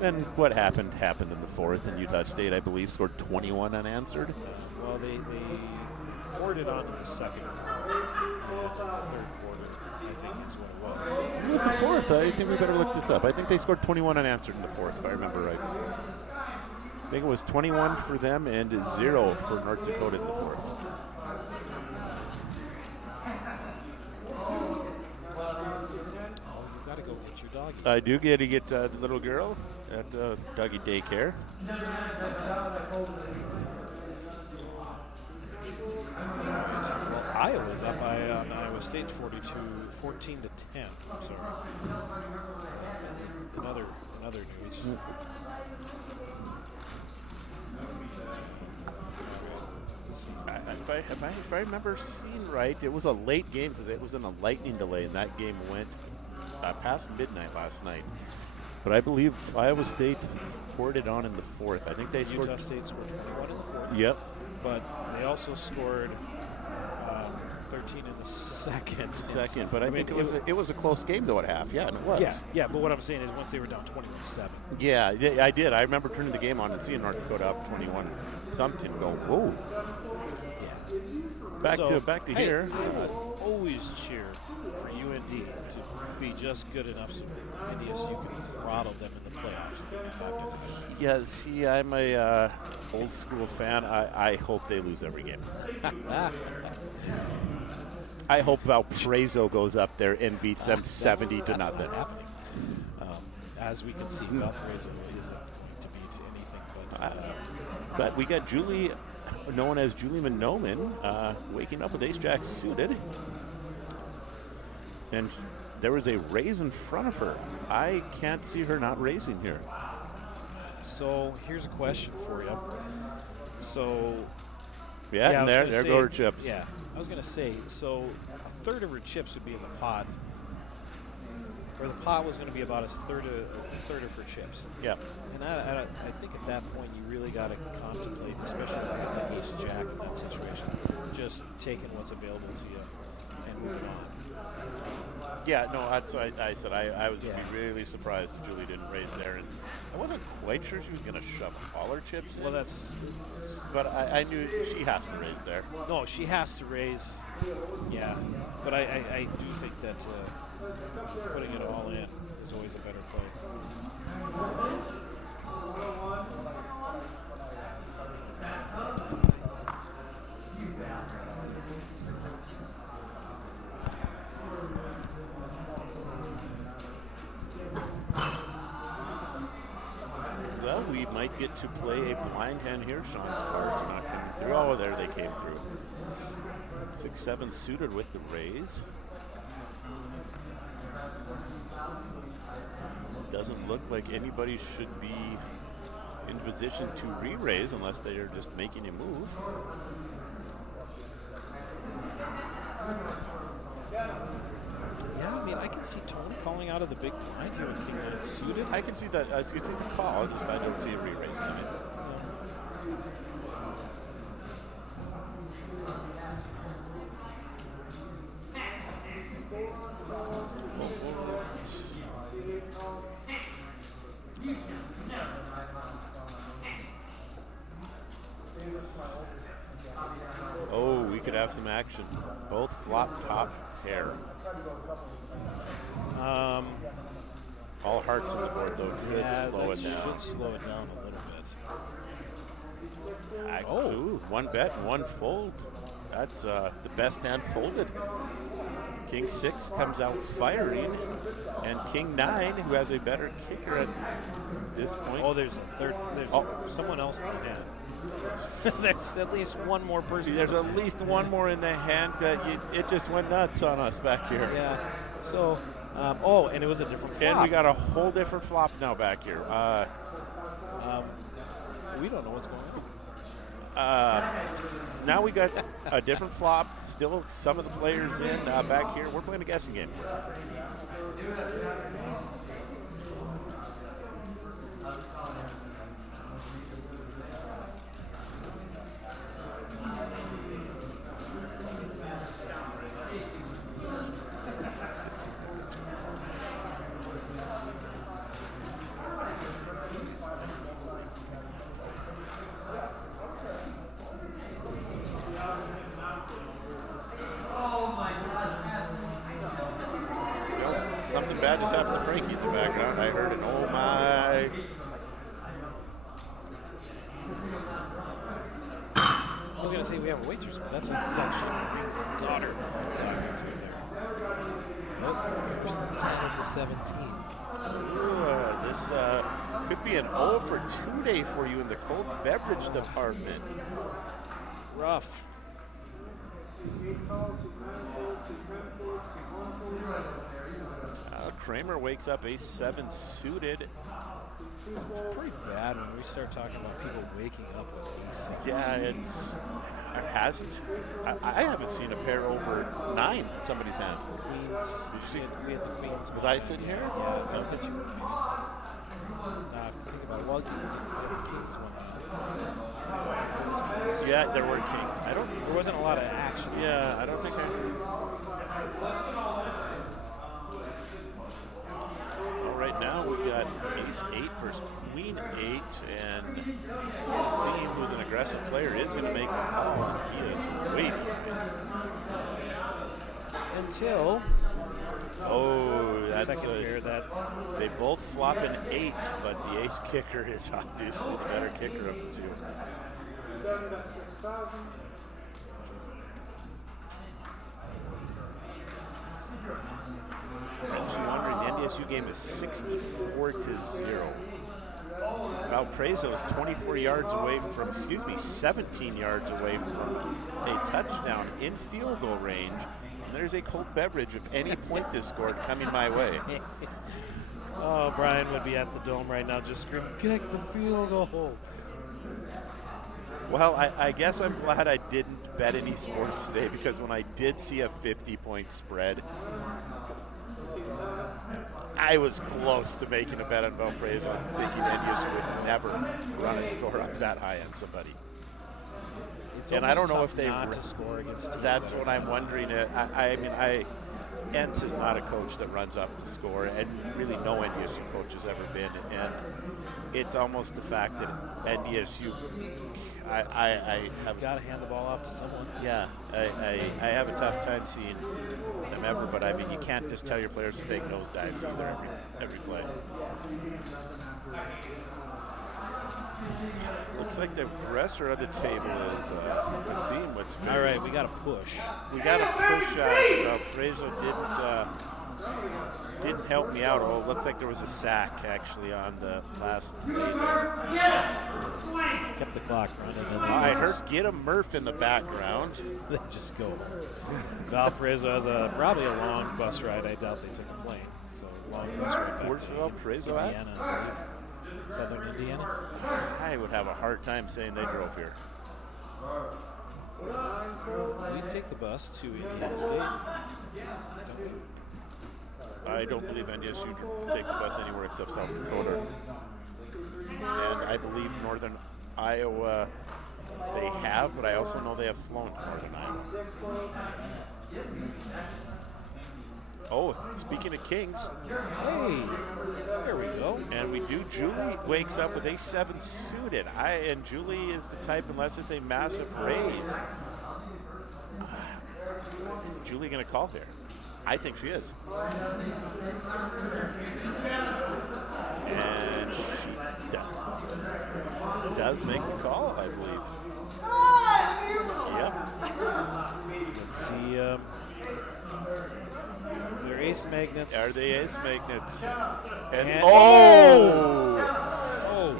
Then what happened in the fourth, and Utah State, I believe, scored 21 unanswered. Well, they poured it on in the second and third quarter, I think is what it was. It was the fourth. I think we better look this up. I think they scored 21 unanswered in the fourth, if I remember right. I think it was 21 for them and 0 for North Dakota in the fourth. You got to go get your doggy. I do get to get the little girl at doggy daycare. Well, Iowa's up on Iowa State 14 to 10. I'm sorry. Another news. If I remember seeing right, it was a late game because it was in a lightning delay, and that game went past midnight last night. But I believe Iowa State poured it on in the fourth. I think they scored. Utah State scored 21 in the fourth. Yep. But they also scored 13 in the second. But I think it was a close game though at half. Yeah, and it was. Yeah. But what I'm saying is once they were down 21-7. Yeah, I did. I remember turning the game on and seeing North Dakota up 21. Something go, whoa. Back to here. I would always cheer for UND to be just good enough so you can throttle them in the playoffs. Yeah, see, I'm a old school fan. I hope they lose every game. I hope Valparaiso goes up there and beats them 70 to nothing. As we can see, Valparaiso isn't to beat anything but we got Julie, known as Julie Manoman, waking up with Ace Jacks suited. And there was a raise in front of her. I can't see her not raising here. So here's a question for you. And there go her chips. Yeah, I was going to say, so a third of her chips would be in the pot, or the pot was going to be about a third of her chips. Yeah. And I think at that point you really got to contemplate, especially like the ace jack in that situation, just taking what's available to you and moving on. Yeah, no, that's what I said. I was really surprised that Julie didn't raise there, and I wasn't quite sure she was going to shove all her chips in. Well, but I knew she has to raise there. No, she has to raise. Yeah, but I do think that putting it all in is always a better play. Well, we might get to play a blind hand here. Sean's cards not coming through. Oh, there they came through. 6-7 suited with the raise. Doesn't look like anybody should be in position to re-raise unless they are just making a move. Yeah, I mean, I can see Tony calling out of the big blind here with King Nine suited. I can see that. I can see the call. Just I don't see a re-raise coming. Oh, we could have some action. Both flop top pair. All hearts on the board though. Should slow it down. Should slow it down a little bit. Oh, one bet, one fold. That's the best hand folded. King 6 comes out firing, and King 9, who has a better kicker at this point. Oh, there's a third. There's someone else in the hand. There's at least one more person. There's at least one more in the hand. It just went nuts on us back here. Yeah. So, and it was a different flop. And we got a whole different flop now back here. We don't know what's going on. Now we got a different flop. Still some of the players in back here. We're playing a guessing game. was going to say we have a waitress, but that's actually Green's daughter. Talking to her there. Nope, first and 10 at the 17. Ooh, this could be an 0 for 2 day for you in the cold beverage department. Rough. Kramer wakes up ace-7 suited. Pretty bad when we start talking about people waking up with ace. Yeah, it hasn't. I haven't seen a pair over 9s in somebody's hand. Queens. Did you see? We had the queens. Was I sitting here? Yeah, no, that you were. Now I have to think about it. Well, the kings one. Yeah, there were kings. There wasn't a lot of action. Yeah, I don't think right now we got ace-8 versus queen-8, and seeing who's an aggressive player is going to make the call. He is waiting. Until that's second pair that they both flop an 8, but the ace kicker is obviously the better kicker of the two. 7 at 6,000. I'm wondering, the NDSU game is 64-0. Valparaiso is 24 yards away from, 17 yards away from a touchdown in field goal range. And there's a cold beverage if any point is scored coming my way. Oh, Brian would be at the dome right now just screaming, kick the field goal. Well, I guess I'm glad I didn't bet any sports today, because when I did see a 50-point spread, I was close to making a bet on Valparaiso, thinking NDSU would never run a score up that high on somebody. And I don't know if they not to score against teams. That's what I'm wondering. Entz is not a coach that runs up the score, and really no NDSU coach has ever been. And it's almost the fact that NDSU, I have got to hand the ball off to someone. Yeah, I have a tough time seeing them ever, but I mean, you can't just tell your players to take nose dives either every play. Looks like the aggressor of the table is seeing what's good. All right, we got to push. We got to push. Valparaiso didn't help me out. Oh, it looks like there was a sack actually on the last play there. Kept the clock running. I heard get a Murph in the background. They just go. Valparaiso has probably a long bus ride. I doubt they took a plane. So long bus ride back Where's to Valparaiso at? Indiana, I believe. Southern Indiana. I would have a hard time saying they drove here. We take the bus to Indiana State. I don't believe NDSU takes a bus anywhere except South Dakota. And I believe Northern Iowa they have, but I also know they have flown to Northern Iowa. Oh, speaking of Kings. Hey, there we go. And we do, Julie wakes up with a7 suited. And Julie is the type, unless it's a massive raise. Is Julie going to call here? I think she is. And she does make the call, I believe. Yep. Let's see. They're ace magnets. Are they ace magnets? And oh,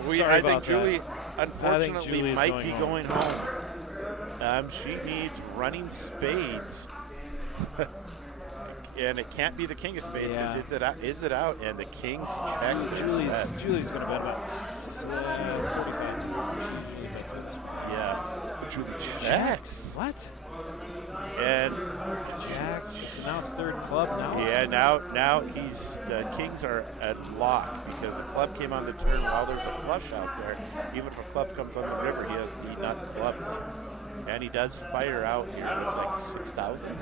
I think Julie, unfortunately, Julie's might be going home. She needs running spades. And it can't be the king of spades. Yeah. Is it out? And the king's check. Julie's going to bet about 45. Yeah. Julie checks. What? And Jack. It's announced third club now. yeah, now the Kings are at lock because the club came on the turn while there's a flush out there. Even if a club comes on the river, he has to eat not the clubs. And he does fire out here. It's like 6,000.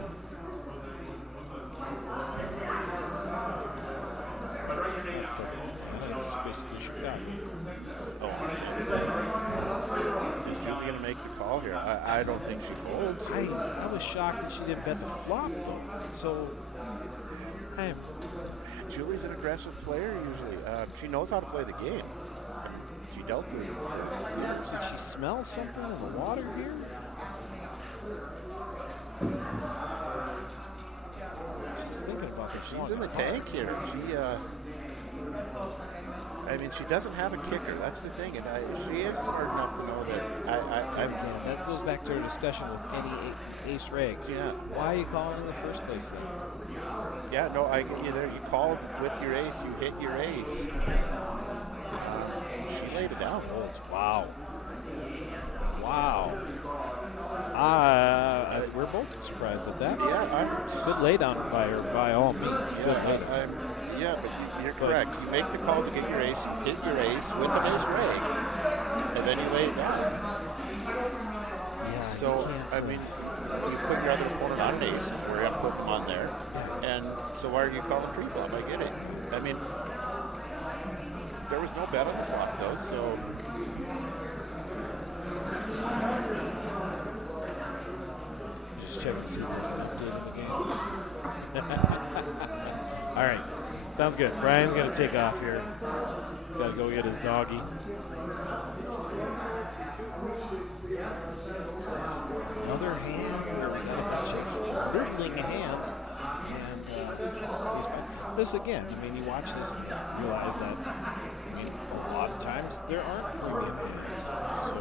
Is Julie going to make the call here? I don't think she folds. I was shocked that she didn't bet the flop, though. So, Julie's an aggressive player usually. She knows how to play the game. She dealt with it. Did she smell something in the water here? She's thinking about this. She's in the tank here. I mean, she doesn't have a kicker. That's the thing. And she is smart enough to know that. That goes back to our discussion with any ace regs. Yeah. Why are you calling in the first place then? Yeah, no, either you called with your ace, you hit your ace. She laid it down, Holds. Wow. Wow. We're both surprised at that. Yeah, good lay down by her, by all means. Good lay. Yeah, but you're correct. You make the call to get your ace, you hit your ace with an ace reg, and then you lay it down. Yeah, So, I mean, you put your other opponent on an ace, we're going to put them on there. And so why are you calling pre-flop? I get it. I mean, there was no bet on the flop, though, so... Just check and see if there's an update in the game. All right. Sounds good. Brian's going to take off here. Got to go get his doggy. Another hand, or a bunch of hurtling hands. And this again, I mean, you watch this and realize that, I mean, a lot of times there aren't premium hands. So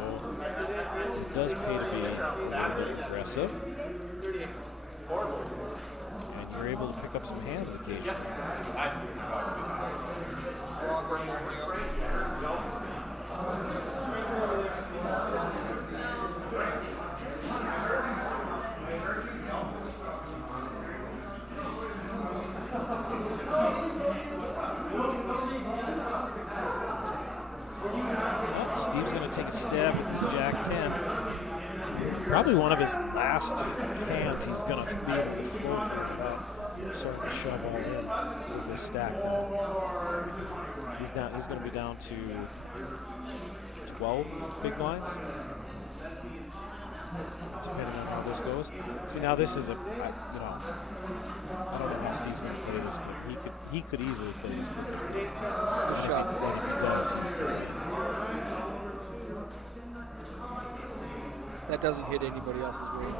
it does pay to be a little bit aggressive. And you're able to pick up some hands occasionally. Steve's going to take a stab with his Jack-10. Probably one of his last hands he's going to be able to float sort of shove all in with his stack. He's going to be down to 12 big blinds, depending on how this goes. See, now this is I don't know how Steve's going to play this, but he could easily play this. Good shot. If he does. That doesn't hit anybody else's weight.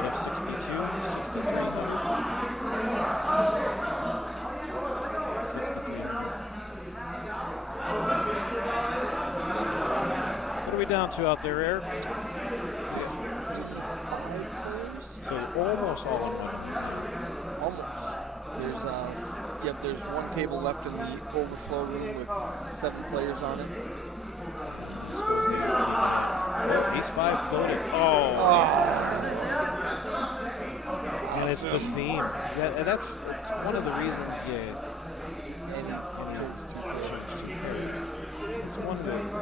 Of 62, 63. What are we down to out there, Eric? 6. So almost all in one. Almost. There's one table left in the overflow room with 7 players on it. Ace 5 floating. Oh. And it's Basim. Yeah, that's one of the reasons.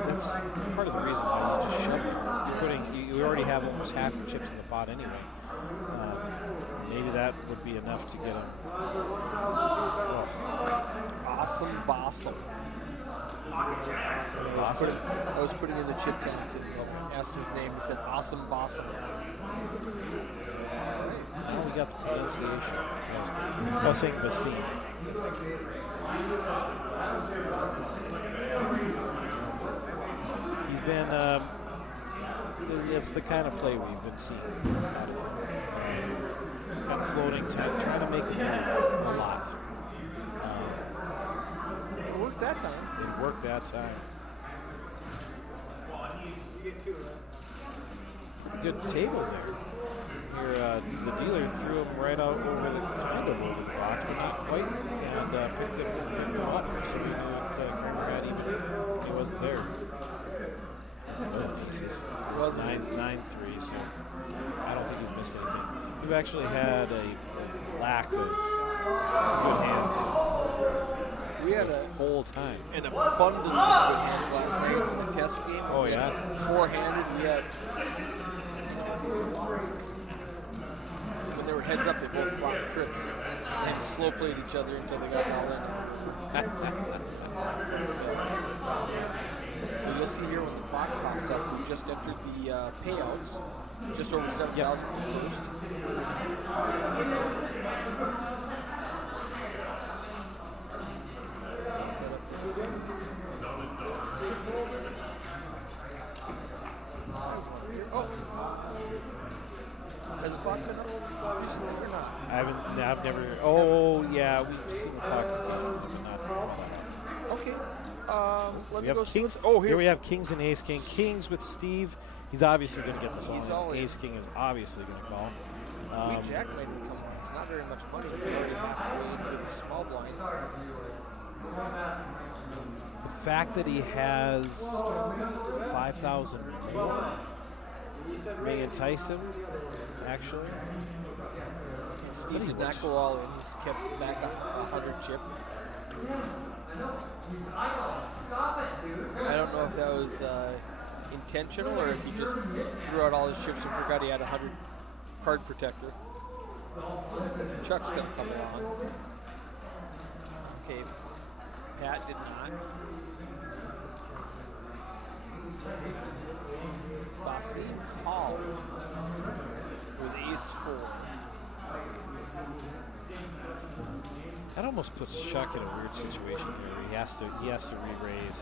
That's part of the reason why you just shove it. You already have almost half your chips in the pot anyway. Maybe that would be enough to get him. Awesome Bossum. I was putting in the chip counts and asked his name and said Awesome Bossum. Now we got the pronunciation. I was saying Basim. He's been, it's the kind of play we've been seeing. Kind of floating, trying to make it move a lot. It worked that time. It worked that time. Good table there. Here, the dealer threw him right out over the kind of over the block, but not quite, and picked him up. So we knew that Kramer had even he wasn't there. It was 9-3, so I don't think he's missed anything. We've actually had a lack of good hands. We had the whole time. An abundance of good hands last night in the test game. Oh, yeah? 4-handed, we had. When they were heads up, they both flopped trips and slow played each other until they got all in. So you'll see here when the clock pops up, we just entered the payouts. Just over 7,000 for the first. Has the clock been up recently or not? I've never. Oh yeah, we've seen the clock. But not the clock. Okay. Let We me have go see kings. what's- Here we have kings and ace king. Kings with Steve. He's obviously going to get this He's all all in. in. Ace king is obviously going to call. Queen Jack might even come on. It's not very much money. It's already halfway into the small blind. The fact that he has 5,000 may entice him, actually. Steve did not go all in. He's kept back a 100 chip. I don't know if that was intentional or if he just threw out all his chips and forgot he had a 100 card protector. Chuck's going to come along. Okay, Pat did not. Basim Hall with ace 4. That almost puts Chuck in a weird situation here. He has to re-raise.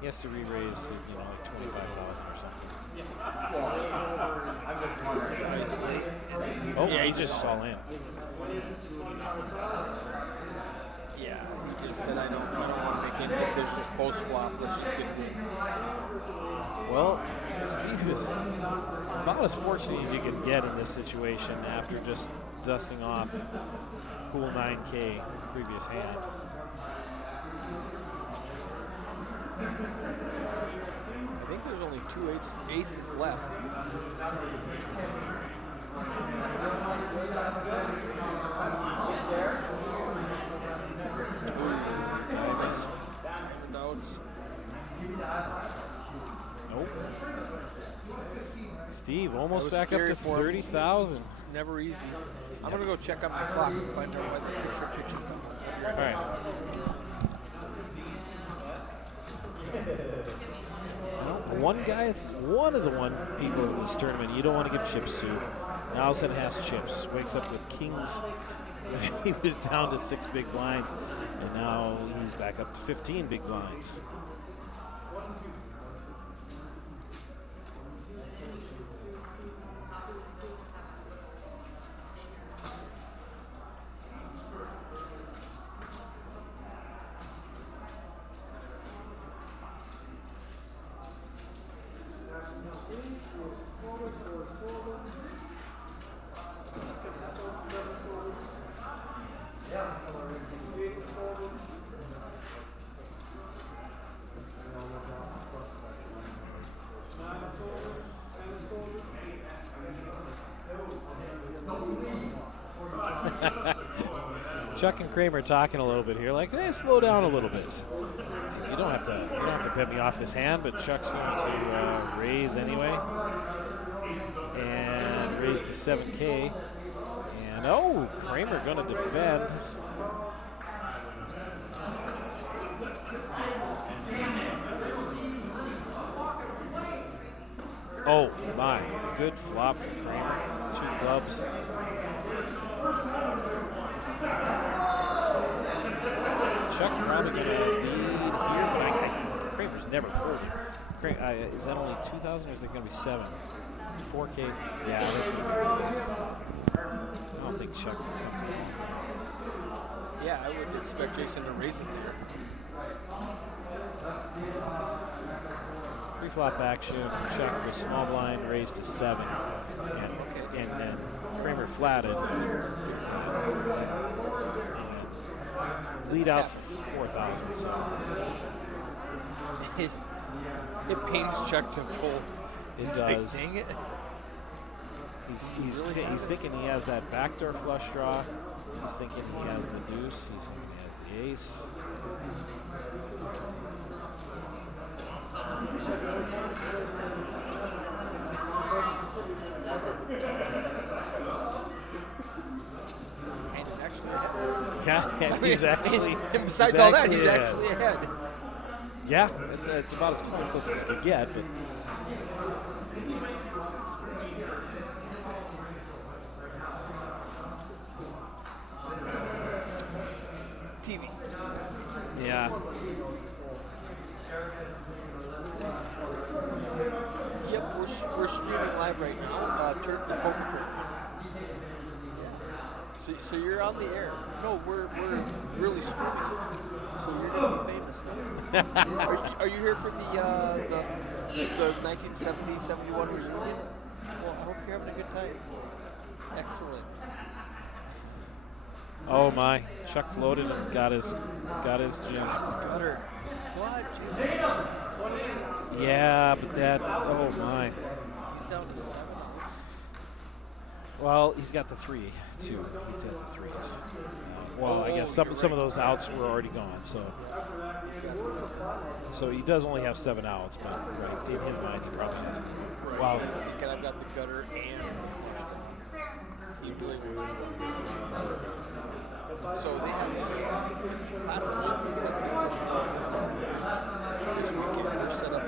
He has to re-raise to, like 25,000 or something. Oh, Yeah, he he just all in. Yeah, he just said, I don't want to make any decisions post-flop. Let's just get it in. Well, Steve is about as fortunate as you can get in this situation after just dusting off cool 9K previous hand. I think there's only 2 aces left. Nope. Steve almost was back up scary to for him. 30,000. It's never easy. I'm going to go check on my clock and find out what the picture All right. Well, one of the people in this tournament you don't want to give chips to. Now all of a sudden has chips. Wakes up with kings. He was down to 6 big blinds, and now he's back up to 15 big blinds. Chuck and Kramer talking a little bit here, like, hey, slow down a little bit. You don't have to pet me off this hand, but Chuck's going to raise anyway, and raise to 7K. And oh, Kramer going to defend. Oh my, good flop for Kramer. 2 clubs. Chuck probably going to lead here, but Kramer's never folded. Is that only 2,000 or is it going to be 7? 4K? Yeah, that's going to be close. I don't think Chuck comes in. Yeah, I would expect Jason to raise it there. Pre-flop action, Chuck with small blind raised to 7, and then Kramer flatted. Lead out for 4,000. So. It pains Chuck to fold. It He's does. like, dang it. He's thinking he has that backdoor flush draw. He's thinking he has the deuce. He's thinking he has the ace. And it's actually ahead. Yeah, he's actually. And besides all that, he's ahead. actually ahead. Yeah, it's about as cool as you could get, but. TV. Yeah. Yep, we're streaming live right now. Turn the poker tournament. So you're on the air. No, we're really streaming. So you're gonna be famous now. Are you here for the 1970-71 reunion? Well, I hope you're having a good time. Excellent. Oh my! Chuck floated and got his gem. Gutter. What? Jesus. Yeah, but that. Oh my! He's down to 7. Well, he's got the 3 too. He's got the 3s. Well, I guess some of those outs were already gone. So he does only have 7 outs, but right in his mind he probably has. Wow. And I've got the gutter and he really wants to. So they have last week they set up this weekend they're set up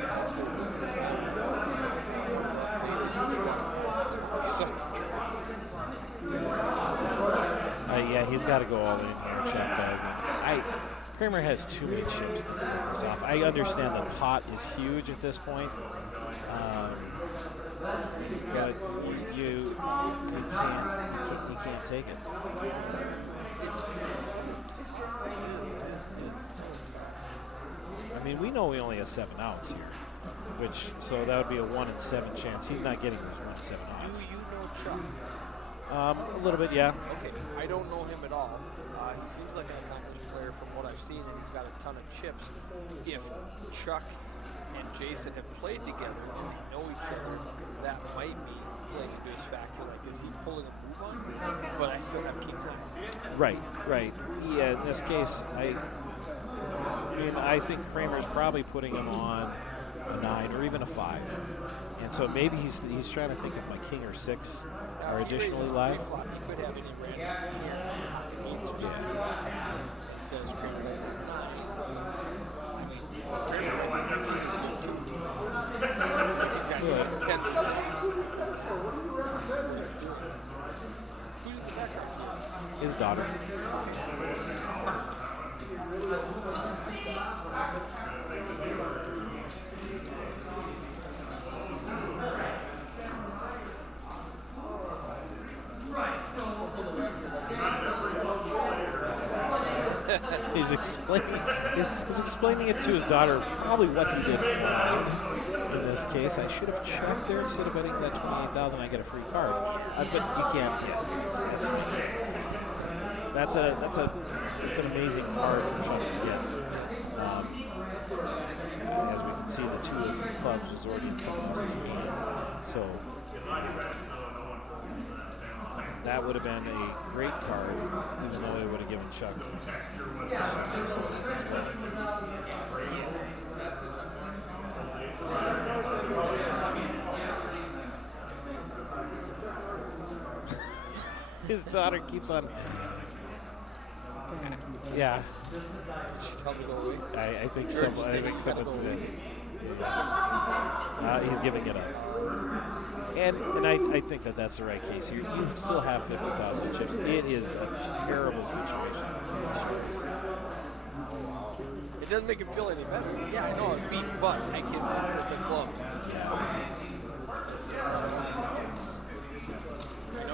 Yeah, he's got to go all in here. Chuck doesn't. Kramer has too many chips to pull this off. I understand the pot is huge at this point, but you can't take it. I mean, we know he only has 7 outs here, so that would be a 1 in 7 chance. He's not getting those 1 in 7 outs. Do you know Chuck? A little bit, yeah. Okay, I don't know him at all. He seems like an accomplished player from what I've seen, and he's got a ton of chips. If Chuck and Jason have played together and they know each other, that might be playing into his factor. Like, is he pulling a move on me? But I still have King Nine. Right. Yeah, in this case, I think Kramer's probably putting him on a 9 or even a 5. And so maybe he's trying to think if my king or 6 are additionally live. He could have any random. Says Kramer. He's got 10. Who's the backup? His daughter. He's explaining it to his daughter, probably what he did in this case. I should have checked there instead of betting that 28,000. I get a free card, but you can't. Yeah, that's amazing. That's an amazing card for Chuck to get. As we can see, the 2 of clubs is already in someone else's hand. So that would have been a great card, even though it would have given Chuck. His daughter keeps on. Yeah. I think someone's he's giving it up. And I think that's the right case. You still have 50,000 chips. It is a terrible situation. It doesn't make him feel any better. Yeah, I know I was beaten, but I can with the club.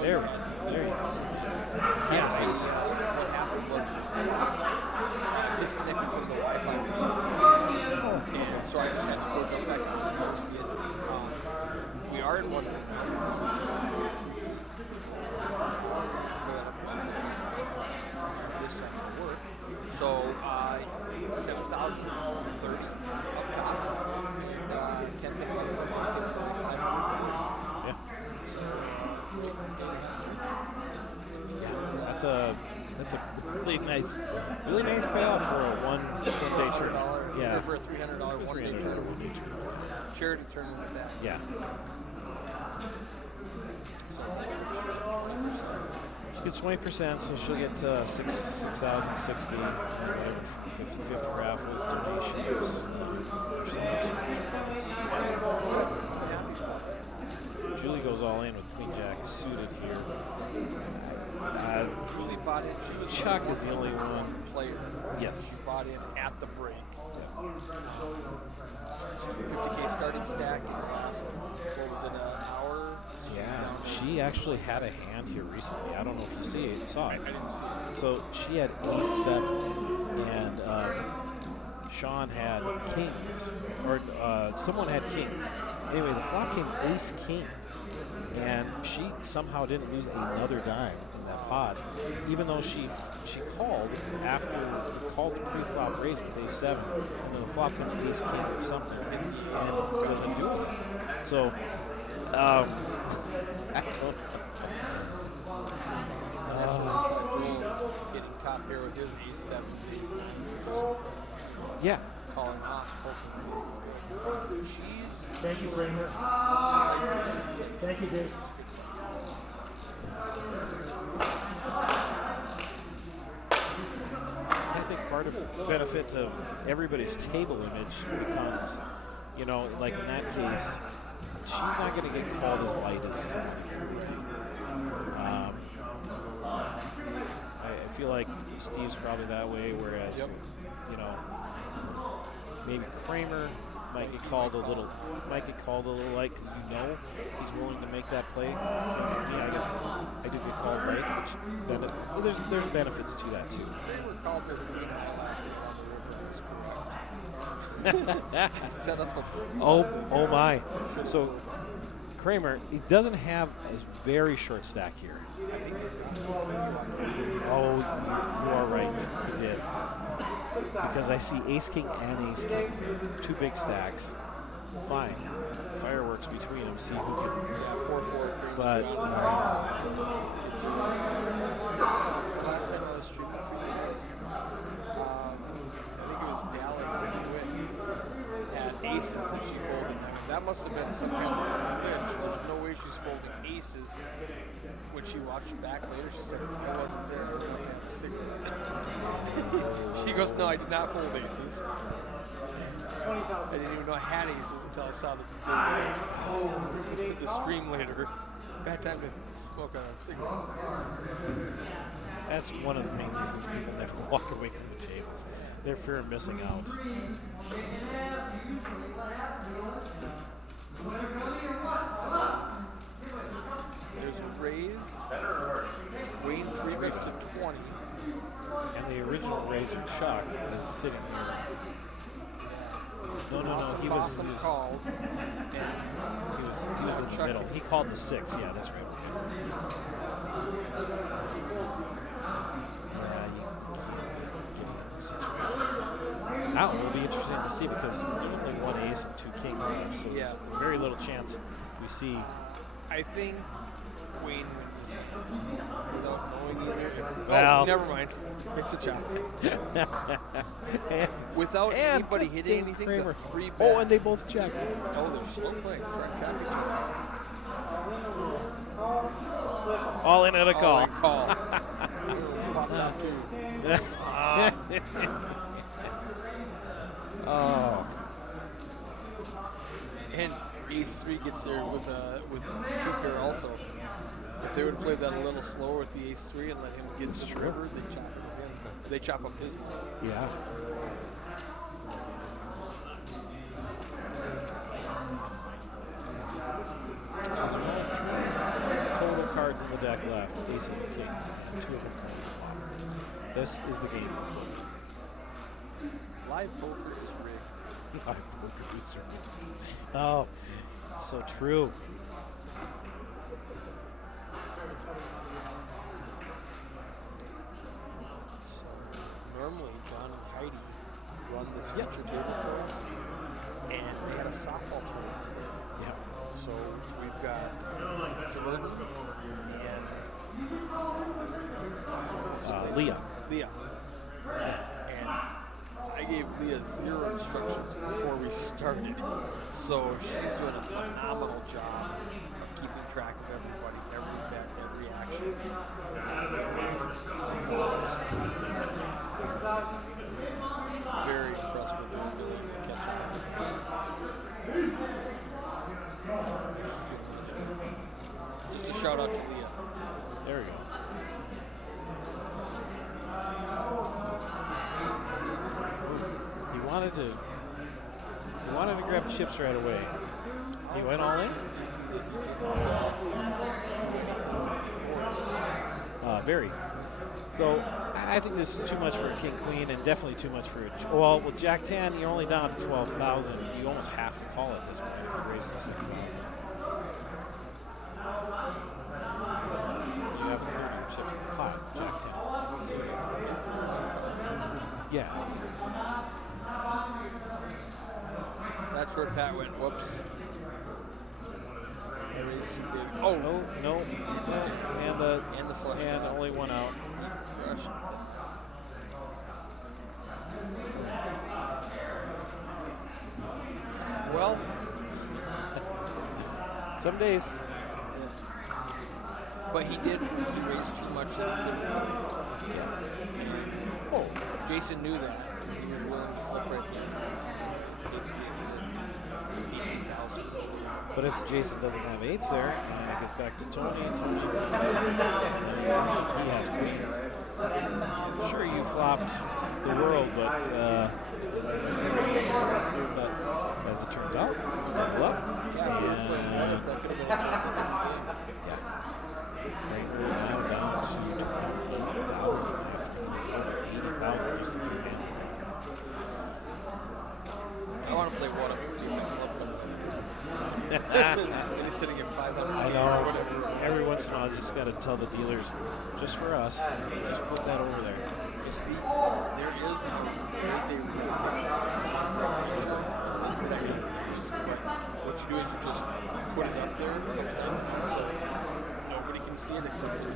There he is. Yes. What happened was disconnected from the Wi-Fi. And so I just had to go jump back and see it. We are in one. So 7,030 up top. And 10 That's a really nice payoff for a one-day tournament. Yeah. For a $300 one-day tournament. Charity tournament like that. Yeah. She gets 20%, so she'll get 6,060. Whatever 50th raffles, donations. Julie goes all in with Queen Jack suited here. Julie bought in. She was Chuck is the only one. player. Yes. She bought in at the break. 50K starting stack in the last, what was it, an hour? Yeah, she actually had a hand here recently. I don't know if you saw it. I didn't see it. So she had ace 7, and Sean had kings, or someone had kings. Anyway, the flop came ace king, and she somehow didn't lose another dime in that pot, even though she called after the pre-flop raise with ace 7, and then the flop came to ace king or something, and doesn't do it. So. Joel getting top here with his ace 7, ace 9. Yeah. Calling off, hoping this is good. She's Thank you, Kramer. Thank you, Dave. I think part of the benefit of everybody's table image becomes, you know, like in that case, she's not going to get called as light as I feel like Steve's probably that way, whereas, you know, maybe Kramer might get called a little light because you know he's willing to make that play. Same with me, I do get called light, which there's benefits to that too. Kramer called me he set up a Oh my. So Kramer, he doesn't have a very short stack here. Oh, you are right. He did. Because I see ace king and ace king. 2 big stacks. Fine. Fireworks between them. See who can. 4-4. But last time I was streaming for you guys, I think it was Dallas had aces that she folded. That must have been some kind of glitch. There's no way she's folding aces. When she watched back later, she said, I wasn't there. I really had a cigarette. She goes, no, I did not fold aces. I didn't even know I had aces until I saw the stream later. Bad time to smoke on a cigarette. that's one of the main reasons people never walk away from the tables. Their fear of missing out. There's a raise. Wayne 3 raise to 20. And the original razor Chuck is sitting there. No, he was called. he was in the middle. He called the 6. Yeah, that's right. Now it'll be interesting to see because only 1 ace and 2 kings left, so there's very little chance we see. I think Wayne wins this without knowing either. Well, never mind. It's a chop. Without and anybody hitting anything, Kramer. the 3 bet. Oh, and they both checked. Oh, they're slow playing. Correct tapping. All in at a call. Call. Oh. And ace 3 gets there with 2 pair also. If they would have played that a little slower with the ace 3 and let him get to the river, they chop it again. They chop up his. Yeah. Total cards in the deck left. Aces and kings. 2 of them flop. This is the game. Live poker is rigged. Live poker is rigged. Oh, so true. Normally, John and Heidi run this future table for us, and they had a softball tournament. Yeah. So we've got Jordan and Leah. And I gave Leah 0 instructions before we started. So she's doing a phenomenal job of keeping track of everybody, every bet, every actually. Very impressed with his ability to catch up. Just a shout out to Leah. There we go. He wanted to grab chips right away. He went all in. Very. So I think this is too much for a king queen, and definitely too much for a. Well, with Jack 10, you're only down to 12,000. You almost have to call at this point if you raise to 6,000. You have 30 chips in the pot, Jack 10. Yeah. That's where Pat went. Whoops. I raised too big. Oh No. And the flush. And only one out. Gosh. Well, Some days. but he raised too much. Oh, Jason knew that. He was willing to flip right there. But if Jason doesn't have eights there, and it gets back to Tony, he has queens. Sure, you flopped the world, but as it turns out, double up. And now down to 80,000, just a few hands. I want to play one of them. He's sitting at 500. I know. Every once in a while, I just got to tell the dealers, just for us, just put that over there. There is a what you do is you just put it up there, so nobody can see it except you.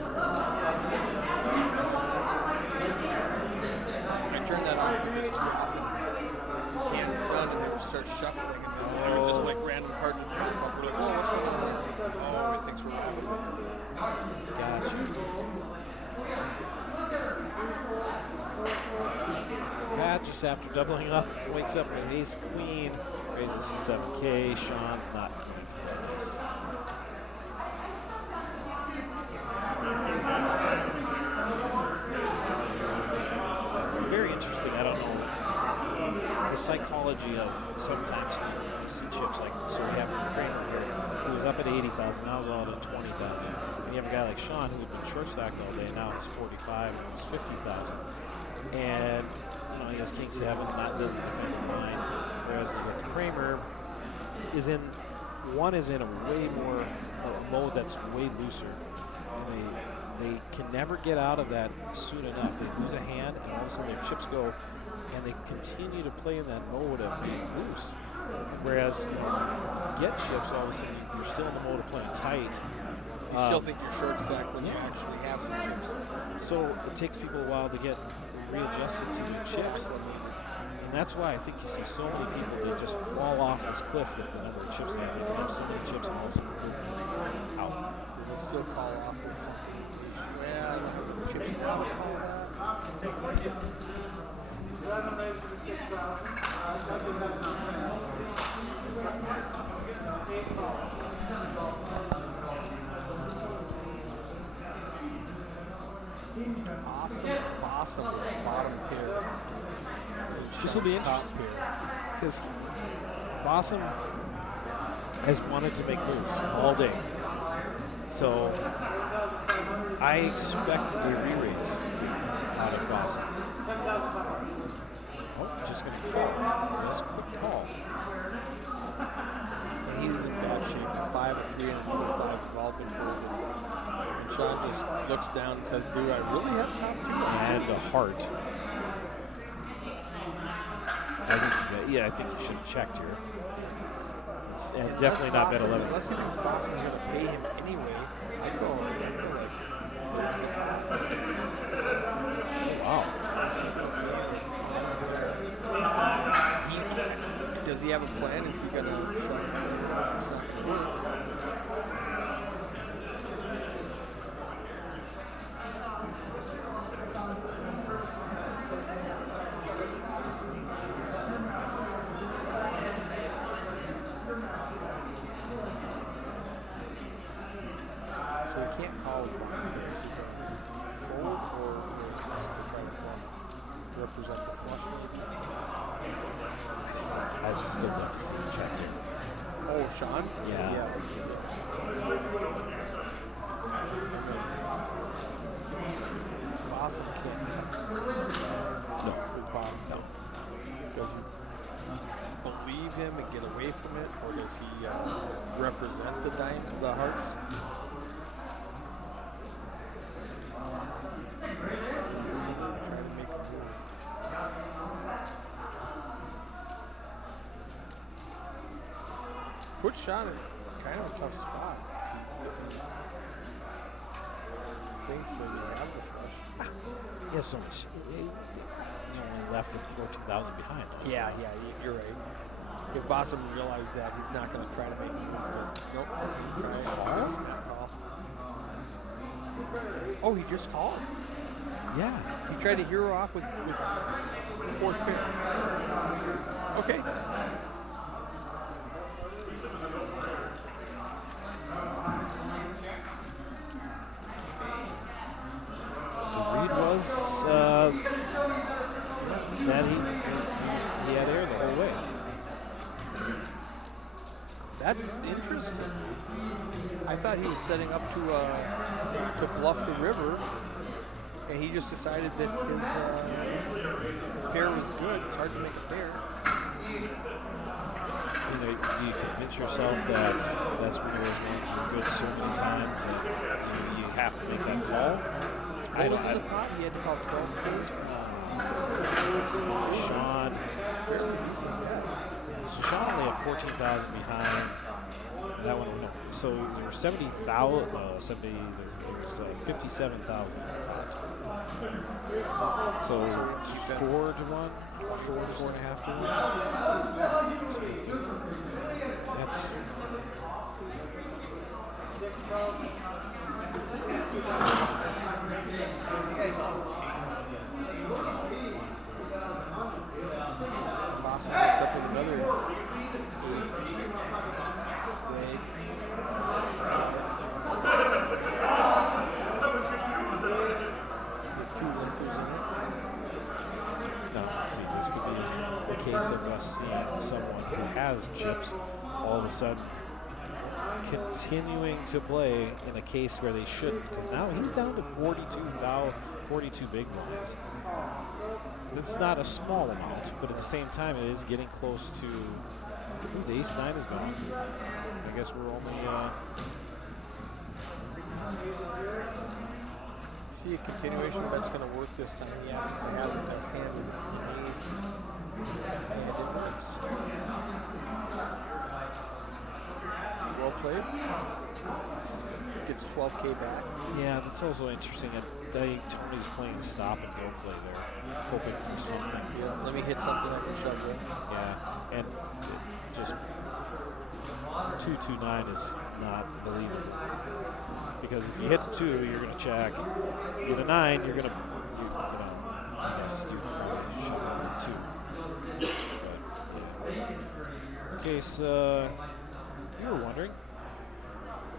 I turned that on because too often hands are done and they will start shuffling and then there are just like random cards in there. We're like, oh, what's going on? Oh, it thinks we're wrong. Gotcha. Pat, just after doubling up, wakes up with ace queen, raises to 7K. Sean's not going to this. It's very interesting. I don't know the psychology of sometimes you see chips like so. We have Kramer here, who was up at 80,000, now is all at 20,000. And you have a guy like Sean who's been short stacked all day, now he's 45, almost 50,000. And he has king 7, that doesn't defend the line. Whereas Kramer is in a way more mode that's way looser. And they can never get out of that soon enough. They lose a hand, and all of a sudden their chips go, and they continue to play in that mode of being loose. Whereas you get chips, all of a sudden you're still in the mode of playing tight. You still think you're short stacked when you actually have some chips. So it takes people a while to get readjusted to the chips. And that's why I think you see so many people, they just fall off this cliff with the number of chips they have. They have so many chips and all of a sudden out. Does it still call off with something? Yeah, chips now. 7 raised to 6,000. Awesome bottom pair. This will be interesting because Bossum has wanted to make moves all day. So I expect a re-raise out of Bossum. Oh, just going to call. That's a quick call. And he's in bad shape. 5 of 3 and another 5 have all been folded. And Sean just looks down and says, do I really have top 2? And a heart. I think you should have checked here. And definitely not bet 11. Unless he thinks Boston's going to pay him anyway, I'd go Wow. Does he have a plan? Is he going to can't call it blind. Is he going to fold or just to try to represent the flush? I just still love to see him check it. Oh, Sean? Yeah. Awesome kid. No. No. Does he believe him and get away from it, or does he represent the hearts? Trying to make a move. Put Sean in kind of a tough spot. Thinks that he have the flush. He has so much. Only left with 14,000 behind. Yeah, you're right. If Bossum realized that, he's not going to try to make the move. Nope. Sorry. Call. Oh, he just called. Yeah. He tried to hero off with fourth pick. Okay. The read was that he had air the whole way. That's interesting. I thought he was setting up to bluff the river, and he just decided that his pair was good. It's hard to make a pair. You know, you convince yourself that that's one of those ones you're good so many times and you have to make that call. What was in the pot? He had to call 12 Sean. fairly easy bet. So Sean only had 14,000 behind. That one, no. So there were 70,000. There was 57,000. So 4 to 1. 4.5 to 1. That's. Boston picks up with another ace. Now, see, this could be a case of us seeing someone who has chips all of a sudden continuing to play in a case where they shouldn't, because now he's down to 42 big blinds. It's not a small amount, but at the same time, it is getting close to. Ooh, the ace-9 is gone. I guess we're only. See a continuation that's going to work this time. Yeah, because I have the best hand with an ace. And it works. Well played. Gets 12K back. Yeah, that's also interesting. Tony's playing stop and go play there, hoping for something. Yeah, let me hit something up and shove it. Yeah, and just 229 is not believable. Because if you hit 2, you're going to check. You get a 9, you're going to, I guess you probably should have 2. But, yeah. Okay, so you were wondering,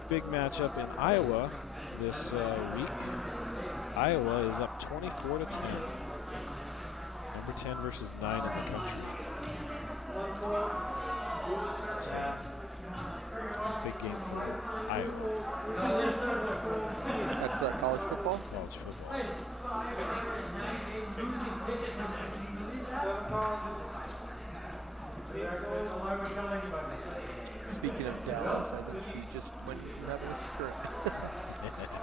big matchup in Iowa this week. Iowa is up 24 to 10. Number 10 versus 9 in the country. Big game for Iowa. That's college football? College football. Speaking of Dallas, I think she just went having a secret.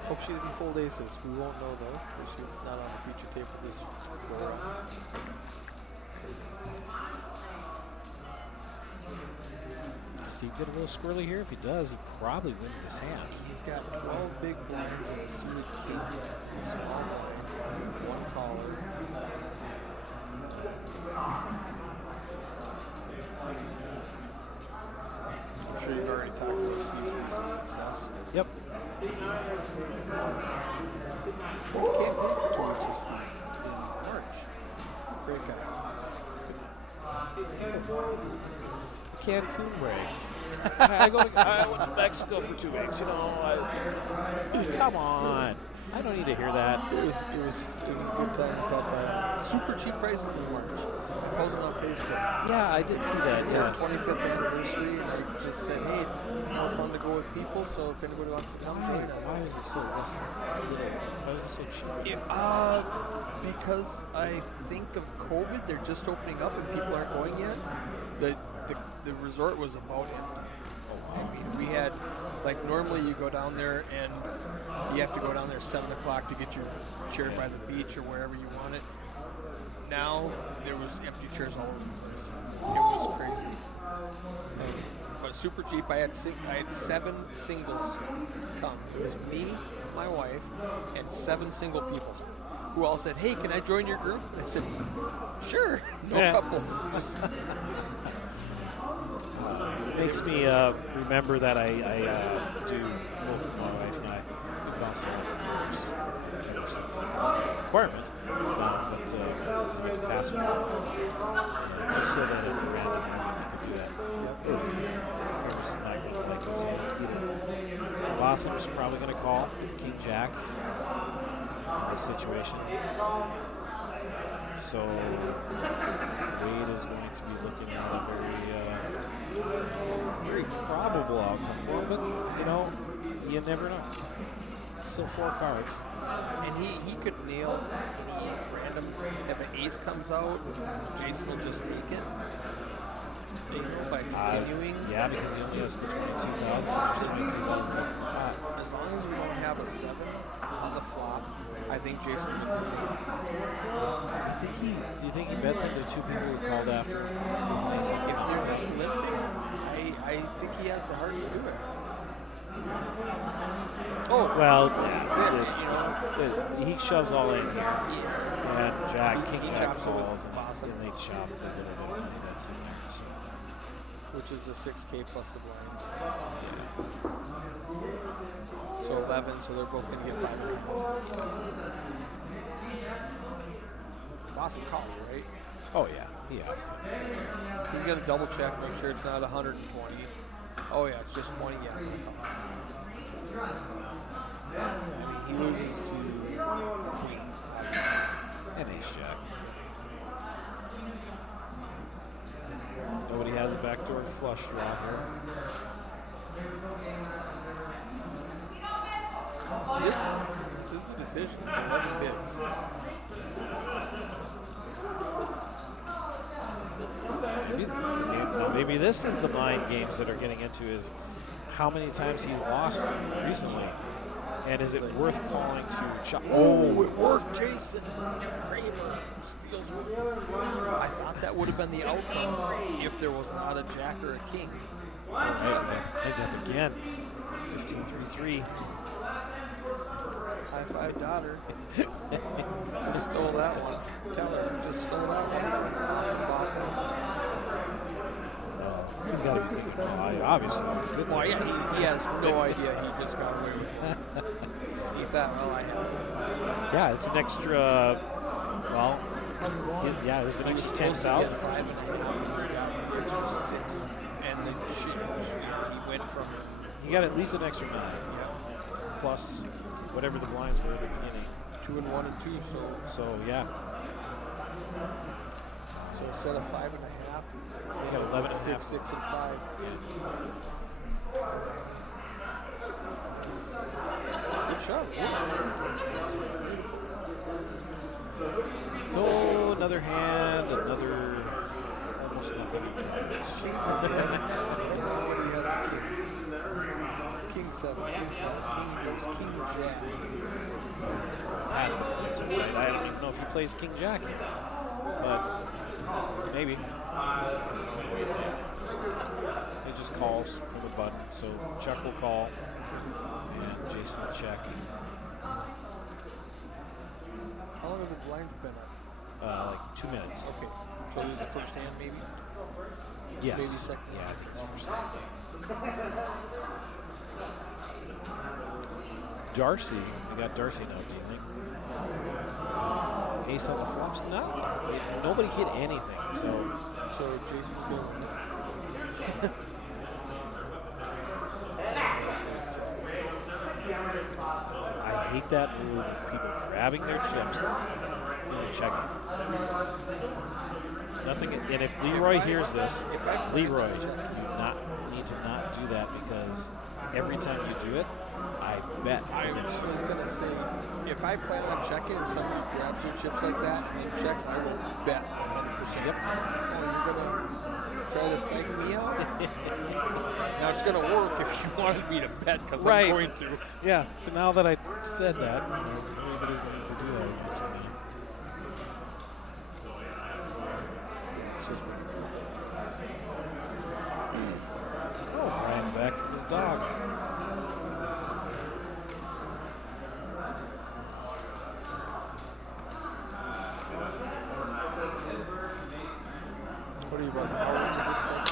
Hope she didn't fold aces. We won't know though, because she's not on the future tape for this go around. Steve get a little squirrely here. If he does, he probably wins this hand. He's got 12 big blinds and a suited king, a small blind, one caller. I'm sure you've already talked about Steve's recent success. Yep. You can't wait for 2 weeks with Steve in March. Great guy. Cancun breaks. I went to Mexico for 2 weeks. You know, come on. I don't need to hear that. It was a good time to help. Super cheap prices in March. I posted on Facebook. Yeah, I did see that. It's our 25th anniversary, and I just said, hey, it's more fun to go with people, so if anybody wants to come, join us. Why is it so less? Why is it so cheap? Because I think of COVID, they're just opening up and people aren't going yet. The resort was about empty. I mean, we had, like, normally you go down there and you have to go down there 7 o'clock to get your chair by the beach or wherever you want it. Now there was empty chairs all over the place. It was crazy. But super cheap. I had 7 singles come. It was me, my wife, and 7 single people who all said, "Hey, can I join your group?" I said, "Sure." No couples. Makes me remember that I do both my wife and I. We've bounced around for years ever since requirement. But to get past it, just so that at random moment you could do that. It was not like you said. Blossom's probably going to call King Jack in this situation. So Wade is going to be looking at a very probable outcome for him, but you know, you never know. Still 4 cards. And he could nail any random, if an ace comes out, Jason will just take it. You know, by continuing. Yeah, because he only has the 22,000. As long as we don't have a 7 on the flop, I think Jason wins this game. Do you think he bets into 2 people who called after him? If they're just limping, I think he has the heart to do it. Oh, well, yeah, he shoves all in here, and King Jack falls, and they chop the little bit of money that's in there. So. Which is the 6K plus the blind. So 11, so they're both going to get 500. Awesome call, right? Oh yeah, he has to. He's going to double check, make sure it's not 120. Oh yeah, it's just 20. Yeah. I mean, he loses to Queen and Ace Jack. Nobody has a backdoor flush draw here. This is the decision. It's 11 bids. Maybe this is the mind games that are getting into is how many times he's lost recently, and is it worth calling to chop? Oh, it worked, Jason. Kramer steals one. I thought that would have been the outcome if there was not a jack or a king. Right, heads up again. 15-3-3. High five, daughter. Just stole that one. Tell her, just stole that one. Awesome. He's got to be thinking, obviously. Well, yeah, he has no idea he just got away with it. He thought, well, I have it. Yeah, it's an extra, well, yeah, there's an extra 10,000. 5.5. Extra 6. And then he went from. You got at least an extra 9. Yeah. Plus whatever the blinds were at the beginning. 2 and 1 and 2. So yeah. So instead of 5.5, you got 11 and a half. 6 and 5. Good shot. So another hand, another almost nothing. King 7, King 5, King goes King Jack. I don't even know if he plays King Jack yet, but maybe. It just calls from the button, so Chuck will call and Jason will check. How long have the blinds been up? Like 2 minutes. Okay, so this is the first hand maybe? Yes. Maybe second. Yeah, I think it's first hand. Darcy, we got Darcy now, do you think? Ace on the flops? No. Nobody hit anything, so Jason's going. I hate that move of people grabbing their chips and checking. Nothing. And if Leroy hears this, Leroy, you need to not do that because every time you do it, I bet. I was going to say, if I plan on checking and somebody grabs your chips like that and checks, I will bet 100%. Yep. Oh, you're going to try to psych me out? Now, it's going to work if you wanted me to bet because Right. I'm going to. Yeah. So now that I said that, everybody's going to do that against me. Oh, Brian's back from his dog. What are you about an hour into this thing?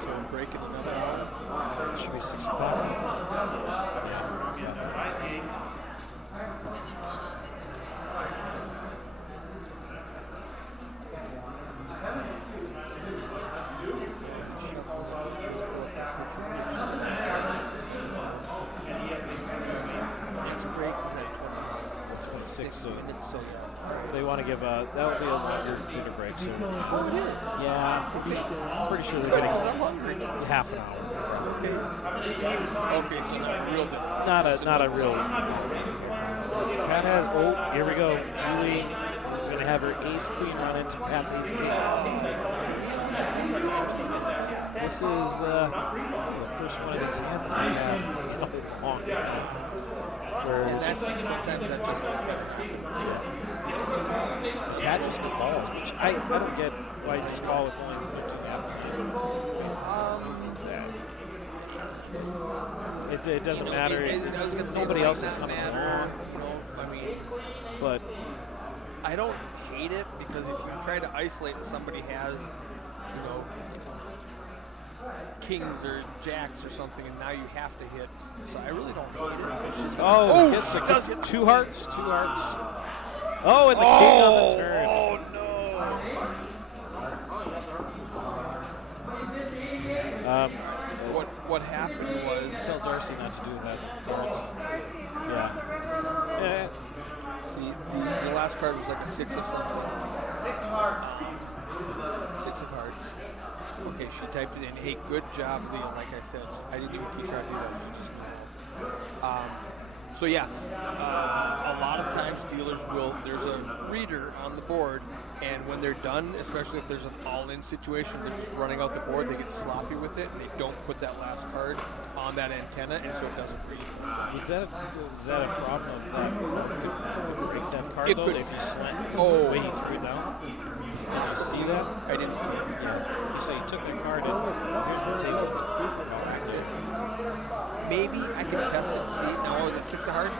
So I'm breaking another hour. Should be 6 o'clock. Next break is at 6, so minutes, so they want to give that would be a longer dinner break. So oh, it is. yeah, I'm pretty sure they're I'm getting hungry. half an hour. Okay, so not real good. Not a real. Pat has. Oh, here we go. Julie is going to have her ace queen run into Pat's ace king. This is the first one of these hands that we have in a long time. Where And that's sometimes that just Pat just calls, which I don't get why you just call with only 15 half. It doesn't matter. I was gonna say Nobody it else might is not coming matter, along. I mean, But I don't hate it because if you try to isolate and somebody has, you know, kings or jacks or something, and now you have to hit. So I really don't hate it. It's just oh, hits it the does hit two hearts. Oh, and the king on the turn. Oh no! What happened was Tell Darcy not to do that. Darcy, how many Yeah. Yeah. see the last card was like a 6 of something. 6 of hearts. Okay, she typed it in. Hey, good job, Leon. Like I said, I didn't even teach her how to do that. So yeah, a lot of times dealers will, there's a reader on the board, and when they're done, especially if there's an all-in situation, they're just running out the board, they get sloppy with it, and they don't put that last card on that antenna, and so it doesn't read. Is that a problem of break that card It though? could. If you slant Oh. the way he threw it down? Did you see that? I didn't see it. You say he took the card and here's the table. Maybe I can test it and see. Now, was it 6 of hearts?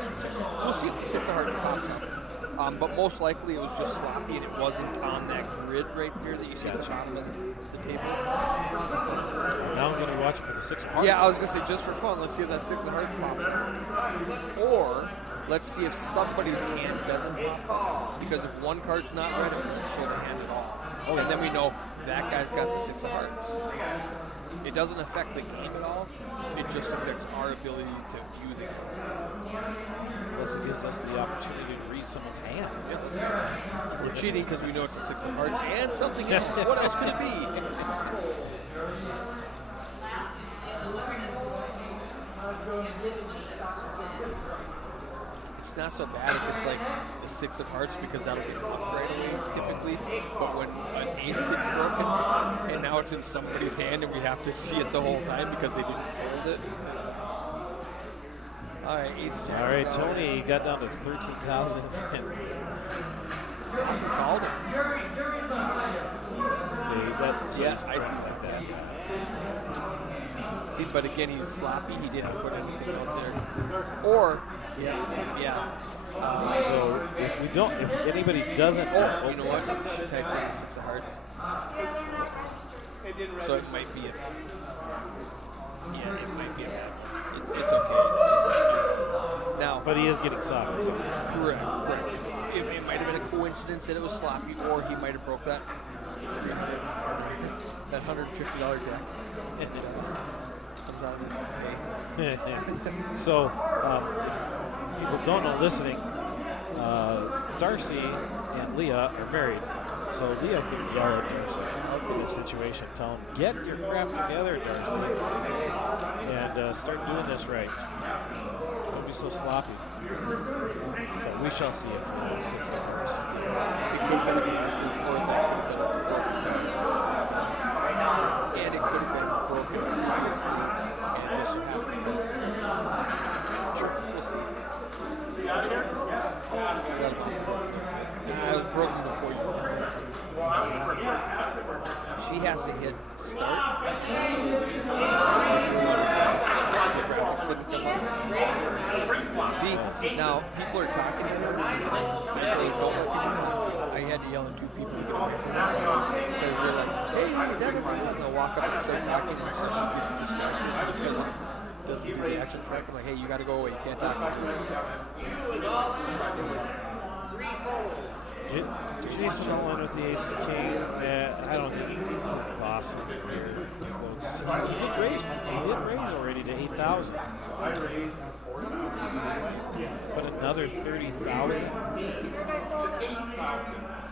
We'll see if the 6 of hearts pops up. But most likely it was just sloppy and it wasn't on that grid right here that you see at the top of the table. Now I'm going to watch for the 6 of hearts. Yeah, I was going to say, just for fun, let's see if that 6 of hearts pops up. Or, let's see if somebody's hand doesn't pop up. Because if one card's not read, it doesn't show the hand at all. Oh, and then we know that guy's got the 6 of hearts. It doesn't affect the game at all. It just affects our ability to view the game. Plus it gives us the opportunity to read someone's hand. We're cheating because we know it's a 6 of hearts and something else. What else could it be? It's not so bad if it's like the 6 of hearts because that'll get up right away typically. But when an ace gets broken and now it's in somebody's hand and we have to see it the whole time because they didn't fold it. All right, ace jack. All right, Tony got down to 13,000. Awesome called it. Yeah, I see like that. See, but again, he's sloppy. He didn't put anything out there. Or, yeah. So if we don't, if anybody doesn't, You know what? Type in 6 of hearts. It didn't So register. it might be a. Yeah, it might be a. It's okay. Now, but he is getting soft. So. correct. It might have been a coincidence that it was sloppy, or he might have broke that. That $150 jack. Comes out of his pay. So, if people don't know listening, Darcy and Leah are married. So Leah can yell at Darcy in this situation, tell him, get your crap together, Darcy, and start doing this right. Don't be so sloppy. So we shall see it for the next 6 hours. It could have been a massive score that and it could have been broken previously and just so happened to go. Sure, we'll see. It was broken before you. She has to hit start. See, now people are talking to her. I had to yell at 2 people to get away from her. Because they're like, hey, never mind. And they'll walk up and start talking to her so she gets distracted because it doesn't do the action track. I'm like, hey, you got to go away. You can't talk to Jason Owen with the ace king. I don't think he can boss him here. He did raise already to 8,000. But another 30,000.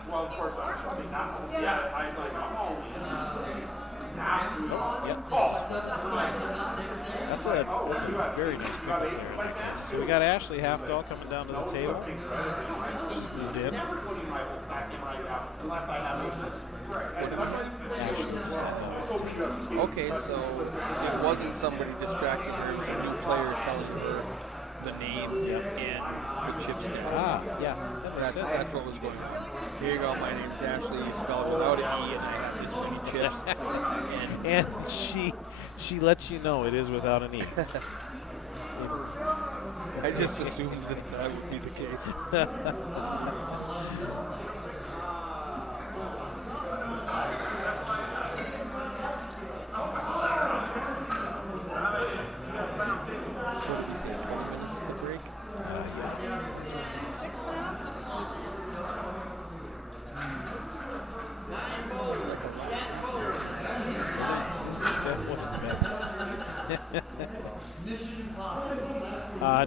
Well, of course, I mean, not, yeah, I like, Yep. That's a very nice pickup there. So we got Ashley Halfdahl coming down to the table. Who did? Okay, so it wasn't somebody distracting her from a new player telling her the name and the chips. Yeah. That's what was going on. Here you go, my name's Ashley, you spell it without an E, and I have this many chips. And she lets you know it is without an E. I just assumed that would be the case.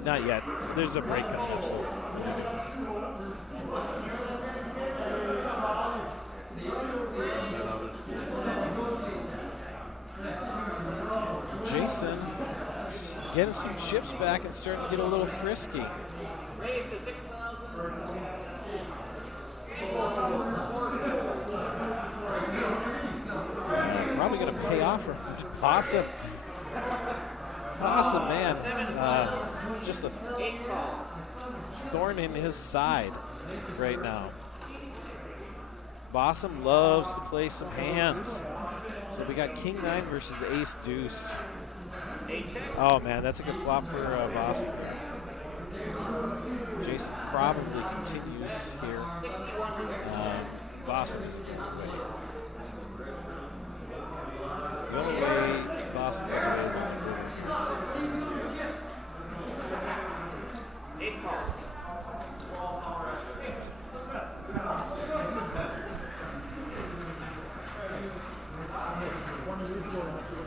Not yet. There's a break coming up soon. Jason getting some chips back and starting to get a little frisky. Probably going to pay off for Possum. Possum, man. Just a thorn in his side right now. Possum loves to play some hands. So we got King 9 versus Ace Deuce. Oh, man, that's a good flop for Possum. Jason probably continues here. Possum is the only way Possum goes away is on the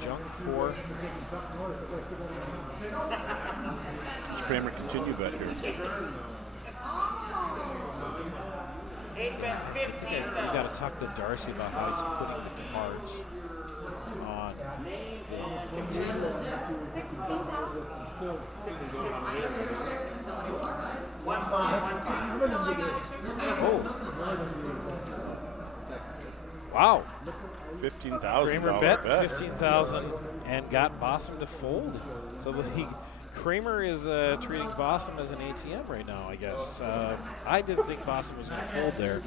Jung 4. Does Kramer continue bet here? 8 bets, 15 We got to talk to Darcy about how he's putting the cards on. 16,000. Wow. $15,000 Kramer bet 15,000 and got Possum to fold. So Kramer is treating Possum as an ATM right now, I guess. I didn't think Possum was going to fold there.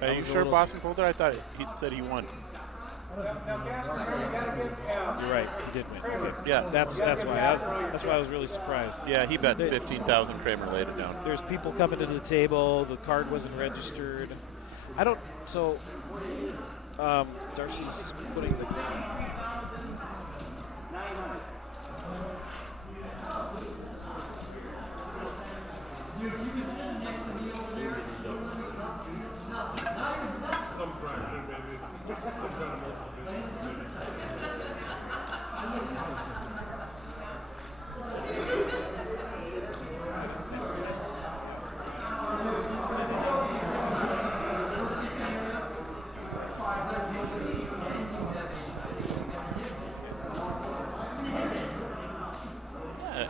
Are you sure Possum folded? I thought he said he won. You're right. He did win. Okay. Yeah. That's why. That's why I was really surprised. Yeah, he bet 15,000. Kramer laid it down. There's people coming to the table. The card wasn't registered. I don't. So Darcy's putting the.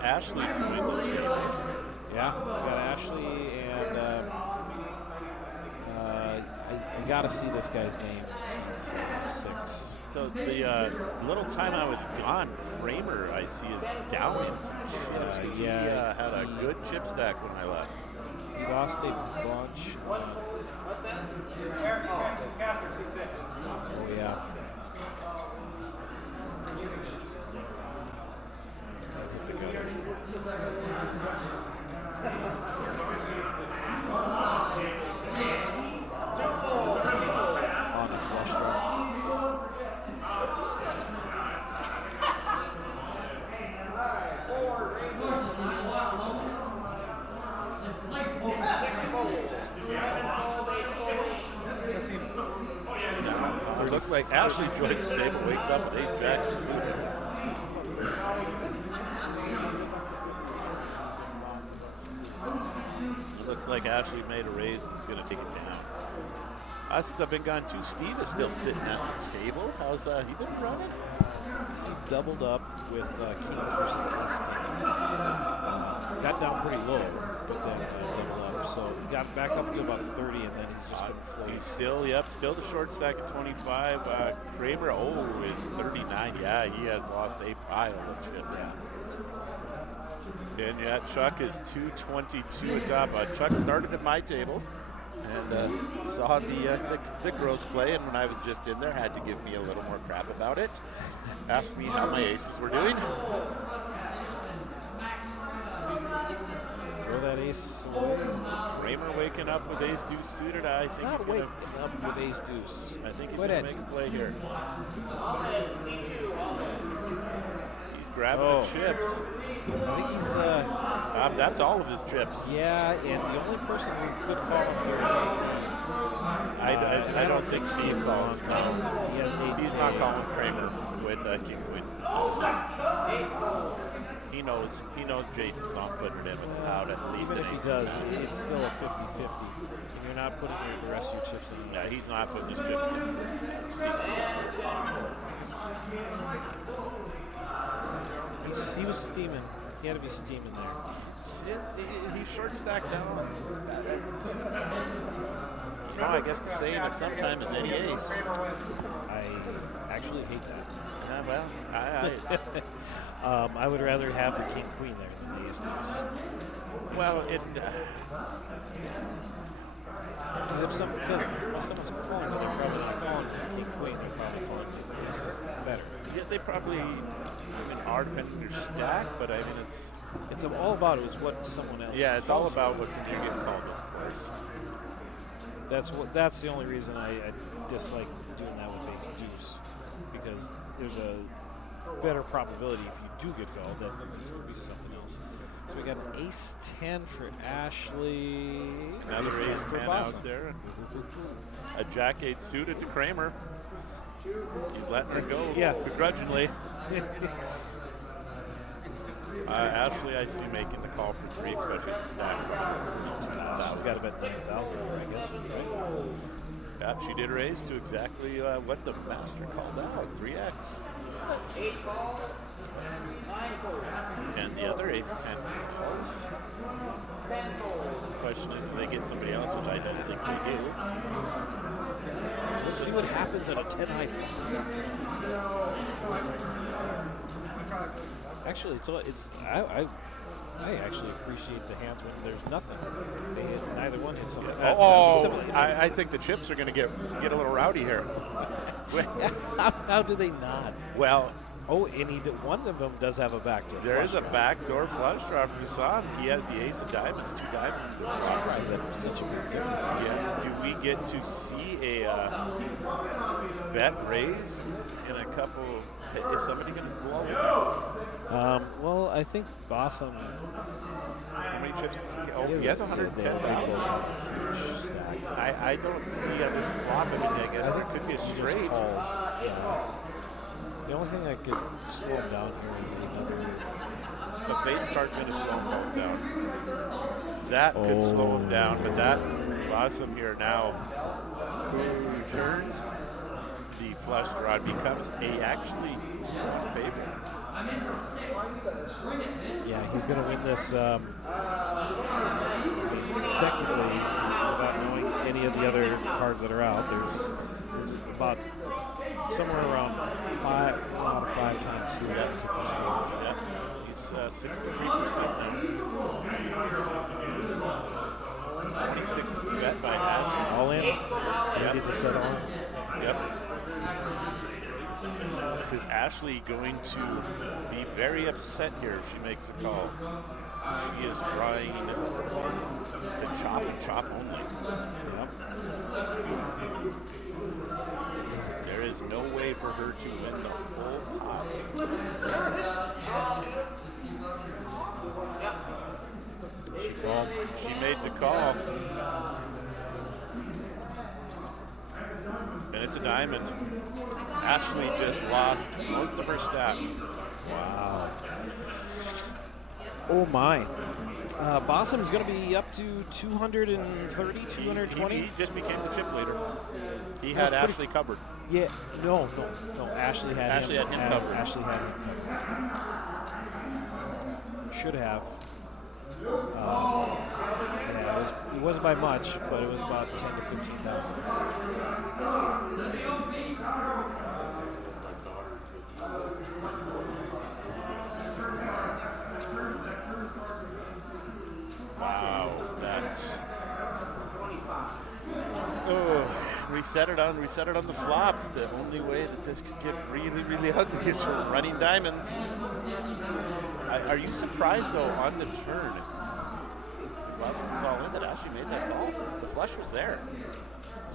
Ashley joined the team. Yeah, we got Ashley, and I got to see this guy's name in seat 6. So the little time I was gone, Kramer I see is down in some chips 'cause he had a good chip stack when I left. He lost a bunch. Oh, yeah. On a flush draw. It looked like Ashley joins the table, wakes up with ace jack suited. It looks like Ashley made a raise and is going to take it down. Since I've been gone too, Steve is still sitting at the table. How's he been running? He doubled up with Kings versus Eskin. Got down pretty low, but then doubled up. So he got back up to about 30, and then he's just been floating. He's still, still the short stack at 25. Kramer, is 39. Yeah, he has lost a pile of chips. And Chuck is 222 atop. Chuck started at my table and saw the girls play, and when I was just in there, had to give me a little more crap about it. Asked me how my aces were doing. Throw that ace away. Kramer waking up with ace deuce suited. I think Not he's waking gonna, up with ace deuce. I think he's Quit going it. to make a play here. He's grabbing Oh. the chips. I think he's, That's all of his chips. yeah, and the only person who could call him here is Steve. I don't think Steve calls. He has eight. He's not calling Kramer with King Queen. He knows Jason's not putting it in without at least Even an if he ace does, inside. it's still a 50-50. And you're not putting the rest of your chips in. Yeah, he's not putting his chips in. Steve's He was steaming. He had to be steaming there. He's short stacked down. I guess the saying of sometime is any ace. I actually hate that. I I would rather have the king queen there than the ace deuce. well, Because if someone's calling, they're probably not calling for the king queen. They're probably calling for the ace. Better. yeah, they probably are depending on their stack, but I mean It's all about it. It's what someone else. it's all about what's in your getting called, of course. That's the only reason I dislike doing that with ace deuce, because there's a better probability if you do get called that it's going to be something else. So we got an ace 10 for Ashley. Another ace 10 ace for 10 Bossa. out there. A jack 8 suited to Kramer. He's letting her go begrudgingly. Ashley, I see making the call for 3, especially at the stack. She's got to bet 9,000, I guess. Right? Yeah, she did raise to exactly what the master called out, 3x. 8 balls, 9 balls, And the other ace 10 calls. 10 balls. The question is, do they get somebody else, which I don't think they do. Let's see what happens at a 10 high flop. Actually, I actually appreciate the hands when there's nothing. Neither one hits something. I think the chips are going to get a little rowdy here. How do they not? Well, Oh, and one of them does have a backdoor. there is a flush draw. backdoor flush draw from Hassan. He has the ace of diamonds, 2 diamonds. I'm surprised that was such a big difference. Yeah. Do we get to see a bet raise in a couple? Is somebody going to blow it? Well, I think Bossum. How many chips does he get? Oh, he has 110,000. I don't see this flop. I mean, I guess there could be a straight. The only thing that could slow him down here is another. The face card's going to slow him down. That could slow him down, but that Blossom here now, who turns the flush draw, becomes a actually favorite. Yeah, he's going to win this technically without knowing any of the other cards that are out. There's about somewhere around 5 out of 5 times he would have to pick this score. Yep. He's 63% now. 26 bet by Ash. All in. Yep. He just said all in. Yep. Is Ashley going to be very upset here if she makes a call? She is trying to chop and chop only. Yep. There is no way for her to win the whole pot. She made the call. And it's a diamond. Ashley just lost most of her stack. Wow. Oh my. Bossum's going to be up to 230, 220. He just became the chip leader. He had Ashley covered. Yeah, no. Ashley had him covered. Ashley had him covered. Should have. Yeah, it wasn't by much, but it was about 10 to 15,000. Wow, that's. Oh, reset it on the flop. The only way that this could get really, really ugly is from running diamonds. Are you surprised though on the turn? Last one was all in that Ashley made that call. The flush was there.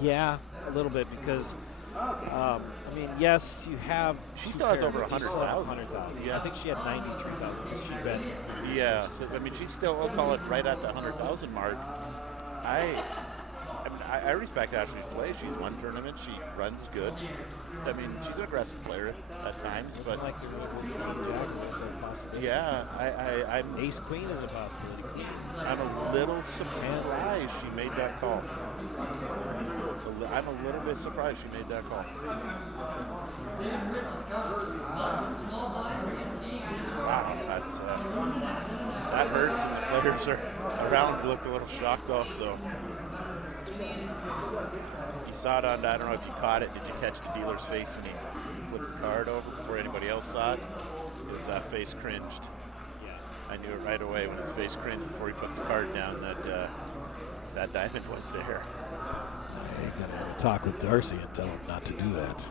Yeah, a little bit because, I mean, yes, you have. She still has over 100,000. 100,000. Yeah, I think she had 93,000. She bet. Yeah, so I mean, she's still, I'll call it right at the 100,000 mark. I respect Ashley's play. She's won tournaments. She runs good. I mean, she's an aggressive player at times, but Like the yeah, I'm Ace Queen is a possibility. I'm a little surprised she made that call. I'm a little bit surprised she made that call. Wow, that hurts, and the players are around looked a little shocked also. You saw it on, I don't know if you caught it. Did you catch the dealer's face when he flipped the card over before anybody else saw it? His face cringed. I knew it right away when his face cringed before he put the card down that that diamond was there. I gotta talk with Darcy and tell him not to do that.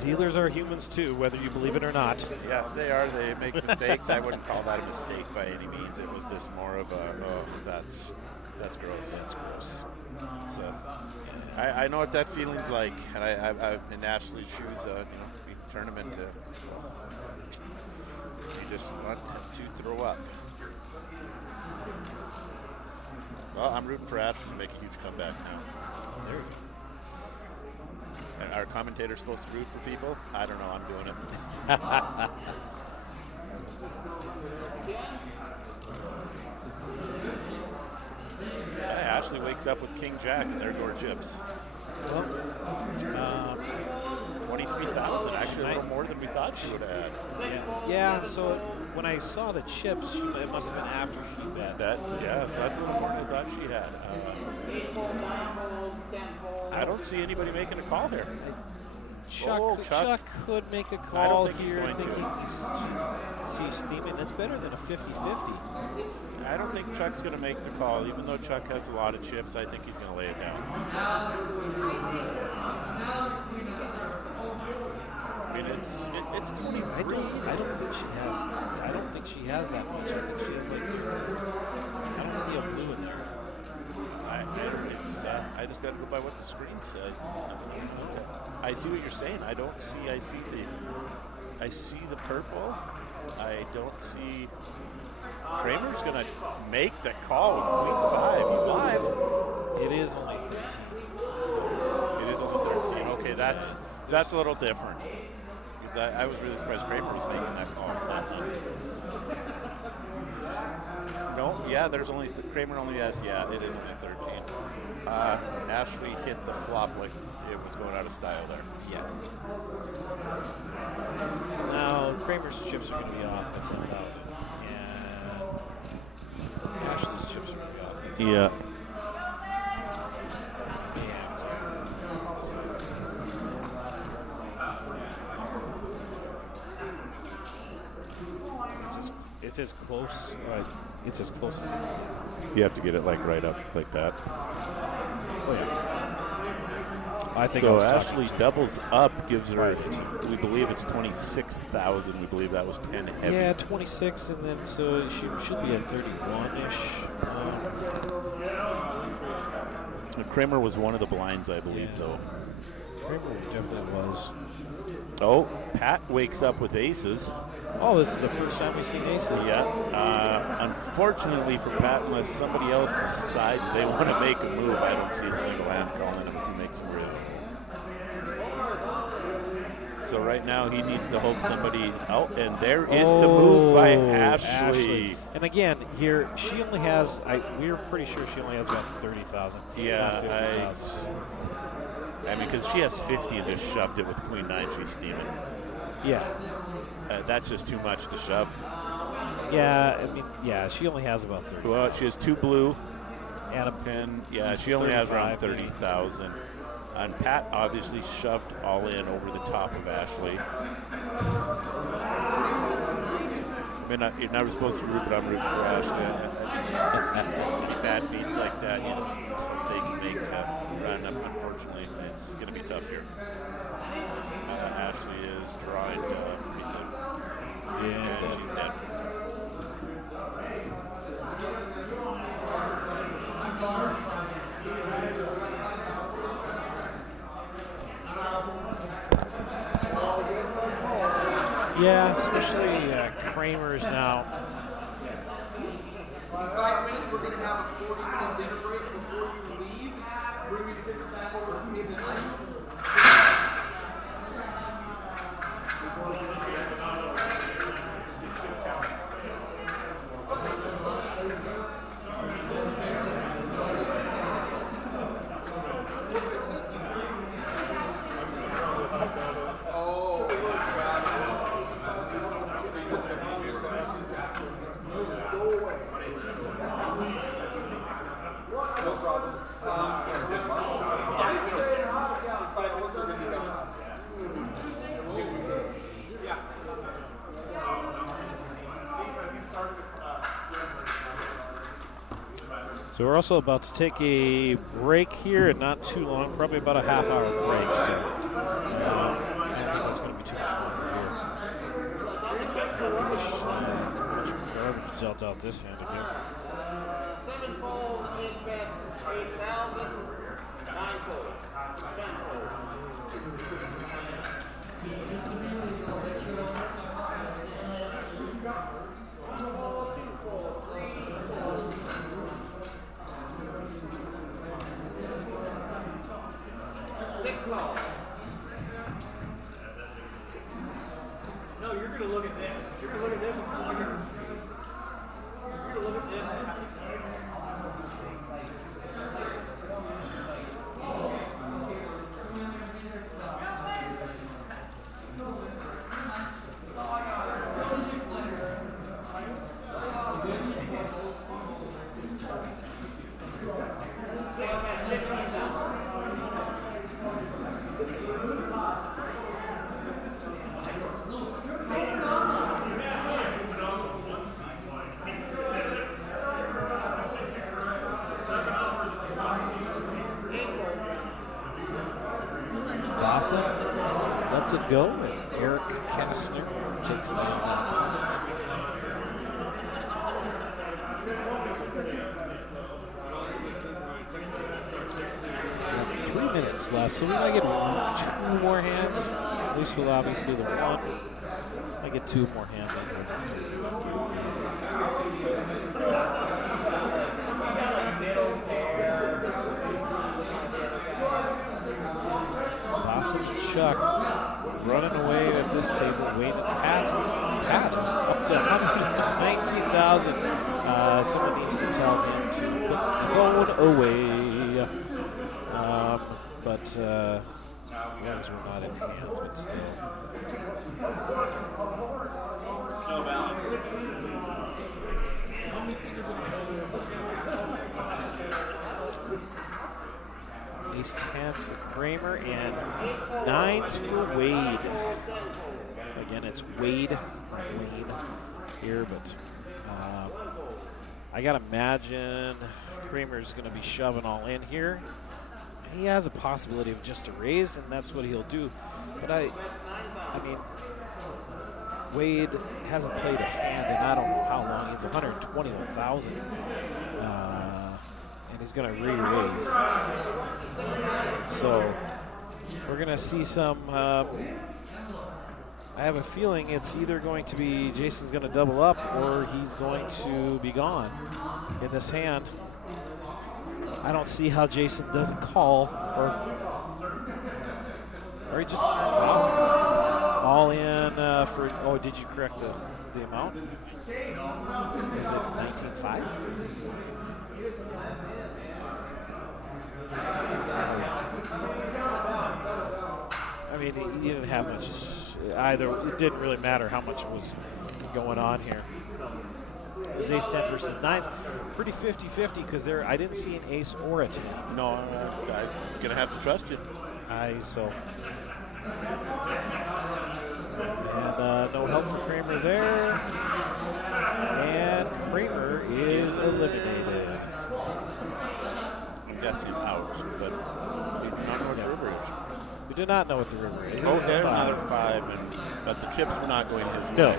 Dealers are humans too, whether you believe it or not. Yeah, they are. They make mistakes. I wouldn't call that a mistake by any means. It was just more of a, oh, that's gross. That's gross. So I know what that feeling's like, and I'm in Ashley's shoes. Tournament. You just want to throw up. Well, I'm rooting for Ashley to make a huge comeback now. There you go. Are commentators supposed to root for people? I don't know. I'm doing it. Ashley wakes up with King Jack, and there's our chips. Well, 23,000. Actually, a little more than we thought she would have had. yeah. So when I saw the chips, it must have been after she bet. Yeah, so that's a little more than I thought she had. I don't see anybody making a call here. Chuck could make a call I don't think here. he's going to. He's steaming. It's better than a 50-50. I don't think Chuck's going to make the call. Even though Chuck has a lot of chips, I think he's going to lay it down. I mean, it's 23. I don't think she has that much. I think she has like. I don't see a blue in there. I just got to go by what the screen says. I see what you're saying. I see the purple. I don't see. Kramer's going to make the call with Queen 5. He's live. It is only 13. It is only 13. Okay, that's a little different. Because I was really surprised Kramer was making that call for that one. No, yeah, Kramer only has, yeah, it is only 13. Ashley hit the flop like it was going out of style there. Yeah. So now Kramer's chips are going to be off by 10,000. And Ashley's chips are going to be off by 10,000. Yeah. It's as close. It's as close as. You have to get it like right up like that. Oh yeah. I think so I was Ashley doubles up, gives her. We believe it's 26,000. We believe that was 10 heavy. Yeah, 26, and then so she should be at 31-ish. Kramer was one of the blinds, I believe, Yeah. though. Kramer definitely was. Oh, Pat wakes up with aces. Oh, this is the first time we've seen aces. Yeah. Unfortunately for Pat, unless somebody else decides they want to make a move, I don't see a single hand calling him if he makes a risk. So right now he needs to hope somebody. Oh, and there is the move by Ashley. And again, here she only has. We're pretty sure she only has about 30,000. Yeah, I mean, because she has 50 and just shoved it with Queen 9. She's steaming. Yeah. That's just too much to shove. Yeah, I mean, yeah, she only has about 30. Well, she has 2 blue. And a pin. Yeah, she only has around 30,000. And Pat obviously shoved all in over the top of Ashley. I mean, you're never supposed to root, but I'm rooting for Ashley. Any bad beats like that, you just, they can make run up, unfortunately. It's going to be tough here. Ashley is drawing yeah, she's dead. Yeah, especially Kramer's now. In 5 minutes, we're going to have a 40-minute dinner break before you leave. Bring your tickets back over to table 9. So we're also about to take a break here, and not too long, probably about a half-hour break. So I don't think that's going to be too much. Garbage dealt out this hand again. 7-fold, 8 bets, 8,000, 9-fold, 10-fold. No, you're going to look at this. You're going to look at this and you're going to look at this. Dawson lets it go, and Eric Kastner takes the opponent. 3 minutes left, so we might get 2 more hands. At least we'll obviously the one. I get 2 more hands on here. Dawson and Chuck running away at this table, waiting. Pat is up to 119,000. Someone needs to tell him to put the phone away. but guns were not in hands, but still. Show balance. Ace 10 for Kramer and 9s for Wade. Again, it's Wade, not Wayne here, but I gotta imagine Kramer's gonna be shoving all in here. He has a possibility of just a raise, and that's what he'll do. But I mean, Wade hasn't played a hand in I don't know how long. It's 121,000, and he's gonna re-raise. So we're gonna see some. I have a feeling it's either going to be Jason's going to double up or he's going to be gone in this hand. I don't see how Jason doesn't call or he just all in for. Oh, did you correct the amount? Is it 19.5? I mean, he didn't have much. Either it didn't really matter how much was going on here. It was ace 10 versus 9s. Pretty 50-50 because I didn't see an ace or a 10. No, I'm going to have to trust you. And no help for Kramer there. And Kramer is eliminated. I'm guessing out, but we do not know what the river is. We do not know what the river is. Okay, another 5, but the chips were not going his No. way.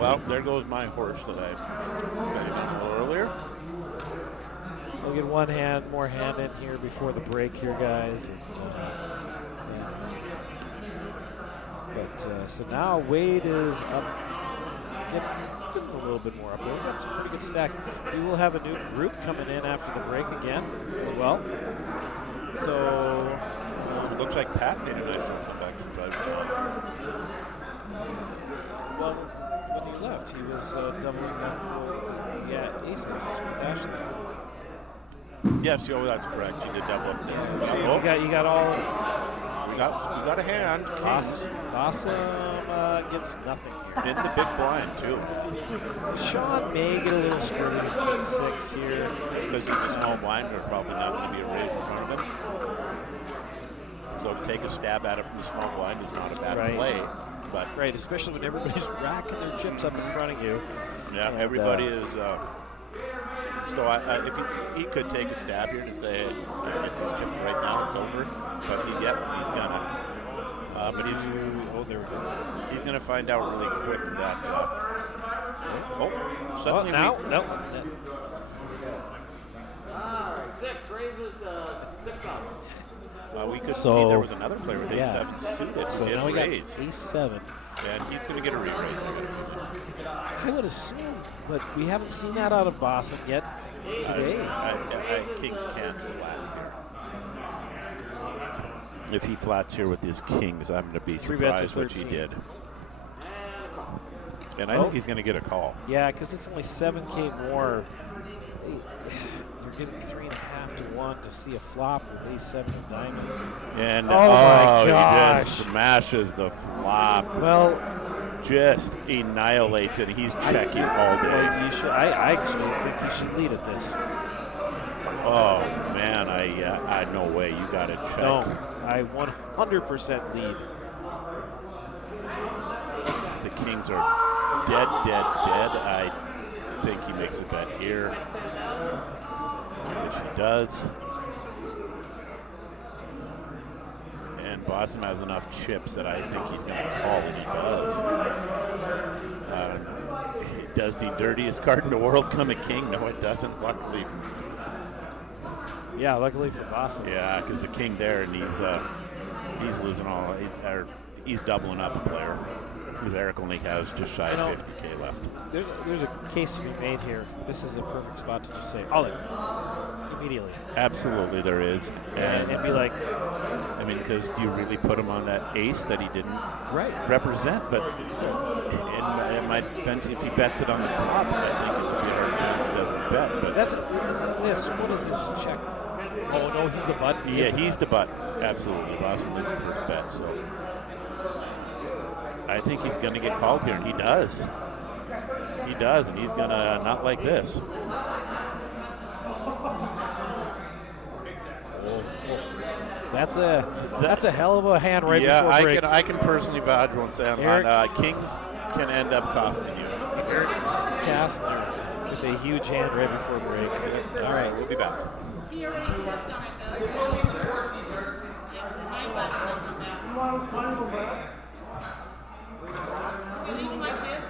Well, there goes my horse that I got him a little earlier. We'll get one more hand in here before the break here, guys. So now Wade is up, getting a little bit more up there. We've got some pretty good stacks. We will have a new group coming in after the break again as well. So It looks like Pat made a nice one come back from driving down. well, when he left, he was doubling up aces with Ashley. Yes, that's correct. He did double up there. You got all. We got a hand. Awesome gets nothing here. In the big blind, too. Sean may get a little screwed with king 6 here. Because he's a small blind, there's probably not going to be a raise in front of him. So to take a stab at it from the small blind is not a bad play. But right, especially when everybody's racking their chips up in front of you. Yeah, and everybody is. So if he could take a stab here to say, get these chips right now, it's over. But he's gonna. But he's gonna find out really quick that. Suddenly no. All right, 6 raises to 6 up. We could see there was another player with ace 7 suited. So now we got ace 7. And he's going to get a re-raise. I would assume, but we haven't seen that out of Boston yet today. Kings can't flat here. If he flats here with his kings, I'm going to be surprised what he did. And I think he's going to get a call. Yeah, because it's only 7K more. You're getting 3.5 to 1 to see a flop with ace 7 of diamonds. And my gosh. He just smashes the flop. Well, just annihilates it. He's checking all day. Well, you should. I actually think you should lead at this. Oh man, I no way. You got to check. No, I 100% lead. The Kings are dead. I think he makes a bet here, which he does. And Boston has enough chips that I think he's going to call, and he does. Does the dirtiest card in the world come a king? No, it doesn't, luckily. Yeah, luckily for Boston. Yeah, because the king there, and he's losing all. He's doubling up a player. Because Eric only has just shy of 50K left. There's a case to be made here. This is a perfect spot to just say, all in, immediately. Absolutely, there is. And be like, I mean, because do you really put him on that ace that he didn't represent? But in my defense, if he bets it on the flop, I think it would be a hard chance he doesn't bet. But that's this. What is this check? Oh no, he's the button. Yeah, he's the button. Absolutely. Boston is the first bet. So I think he's going to get called here, and he does. He does, and he's going to not like this. That's a hell of a hand right before break. I can personally vouch and say on Kings can end up costing you. Eric Kastner with a huge hand right before break. All right, we'll be back. He already touched on it though. Yeah, so my button doesn't matter. Can we leave him like this?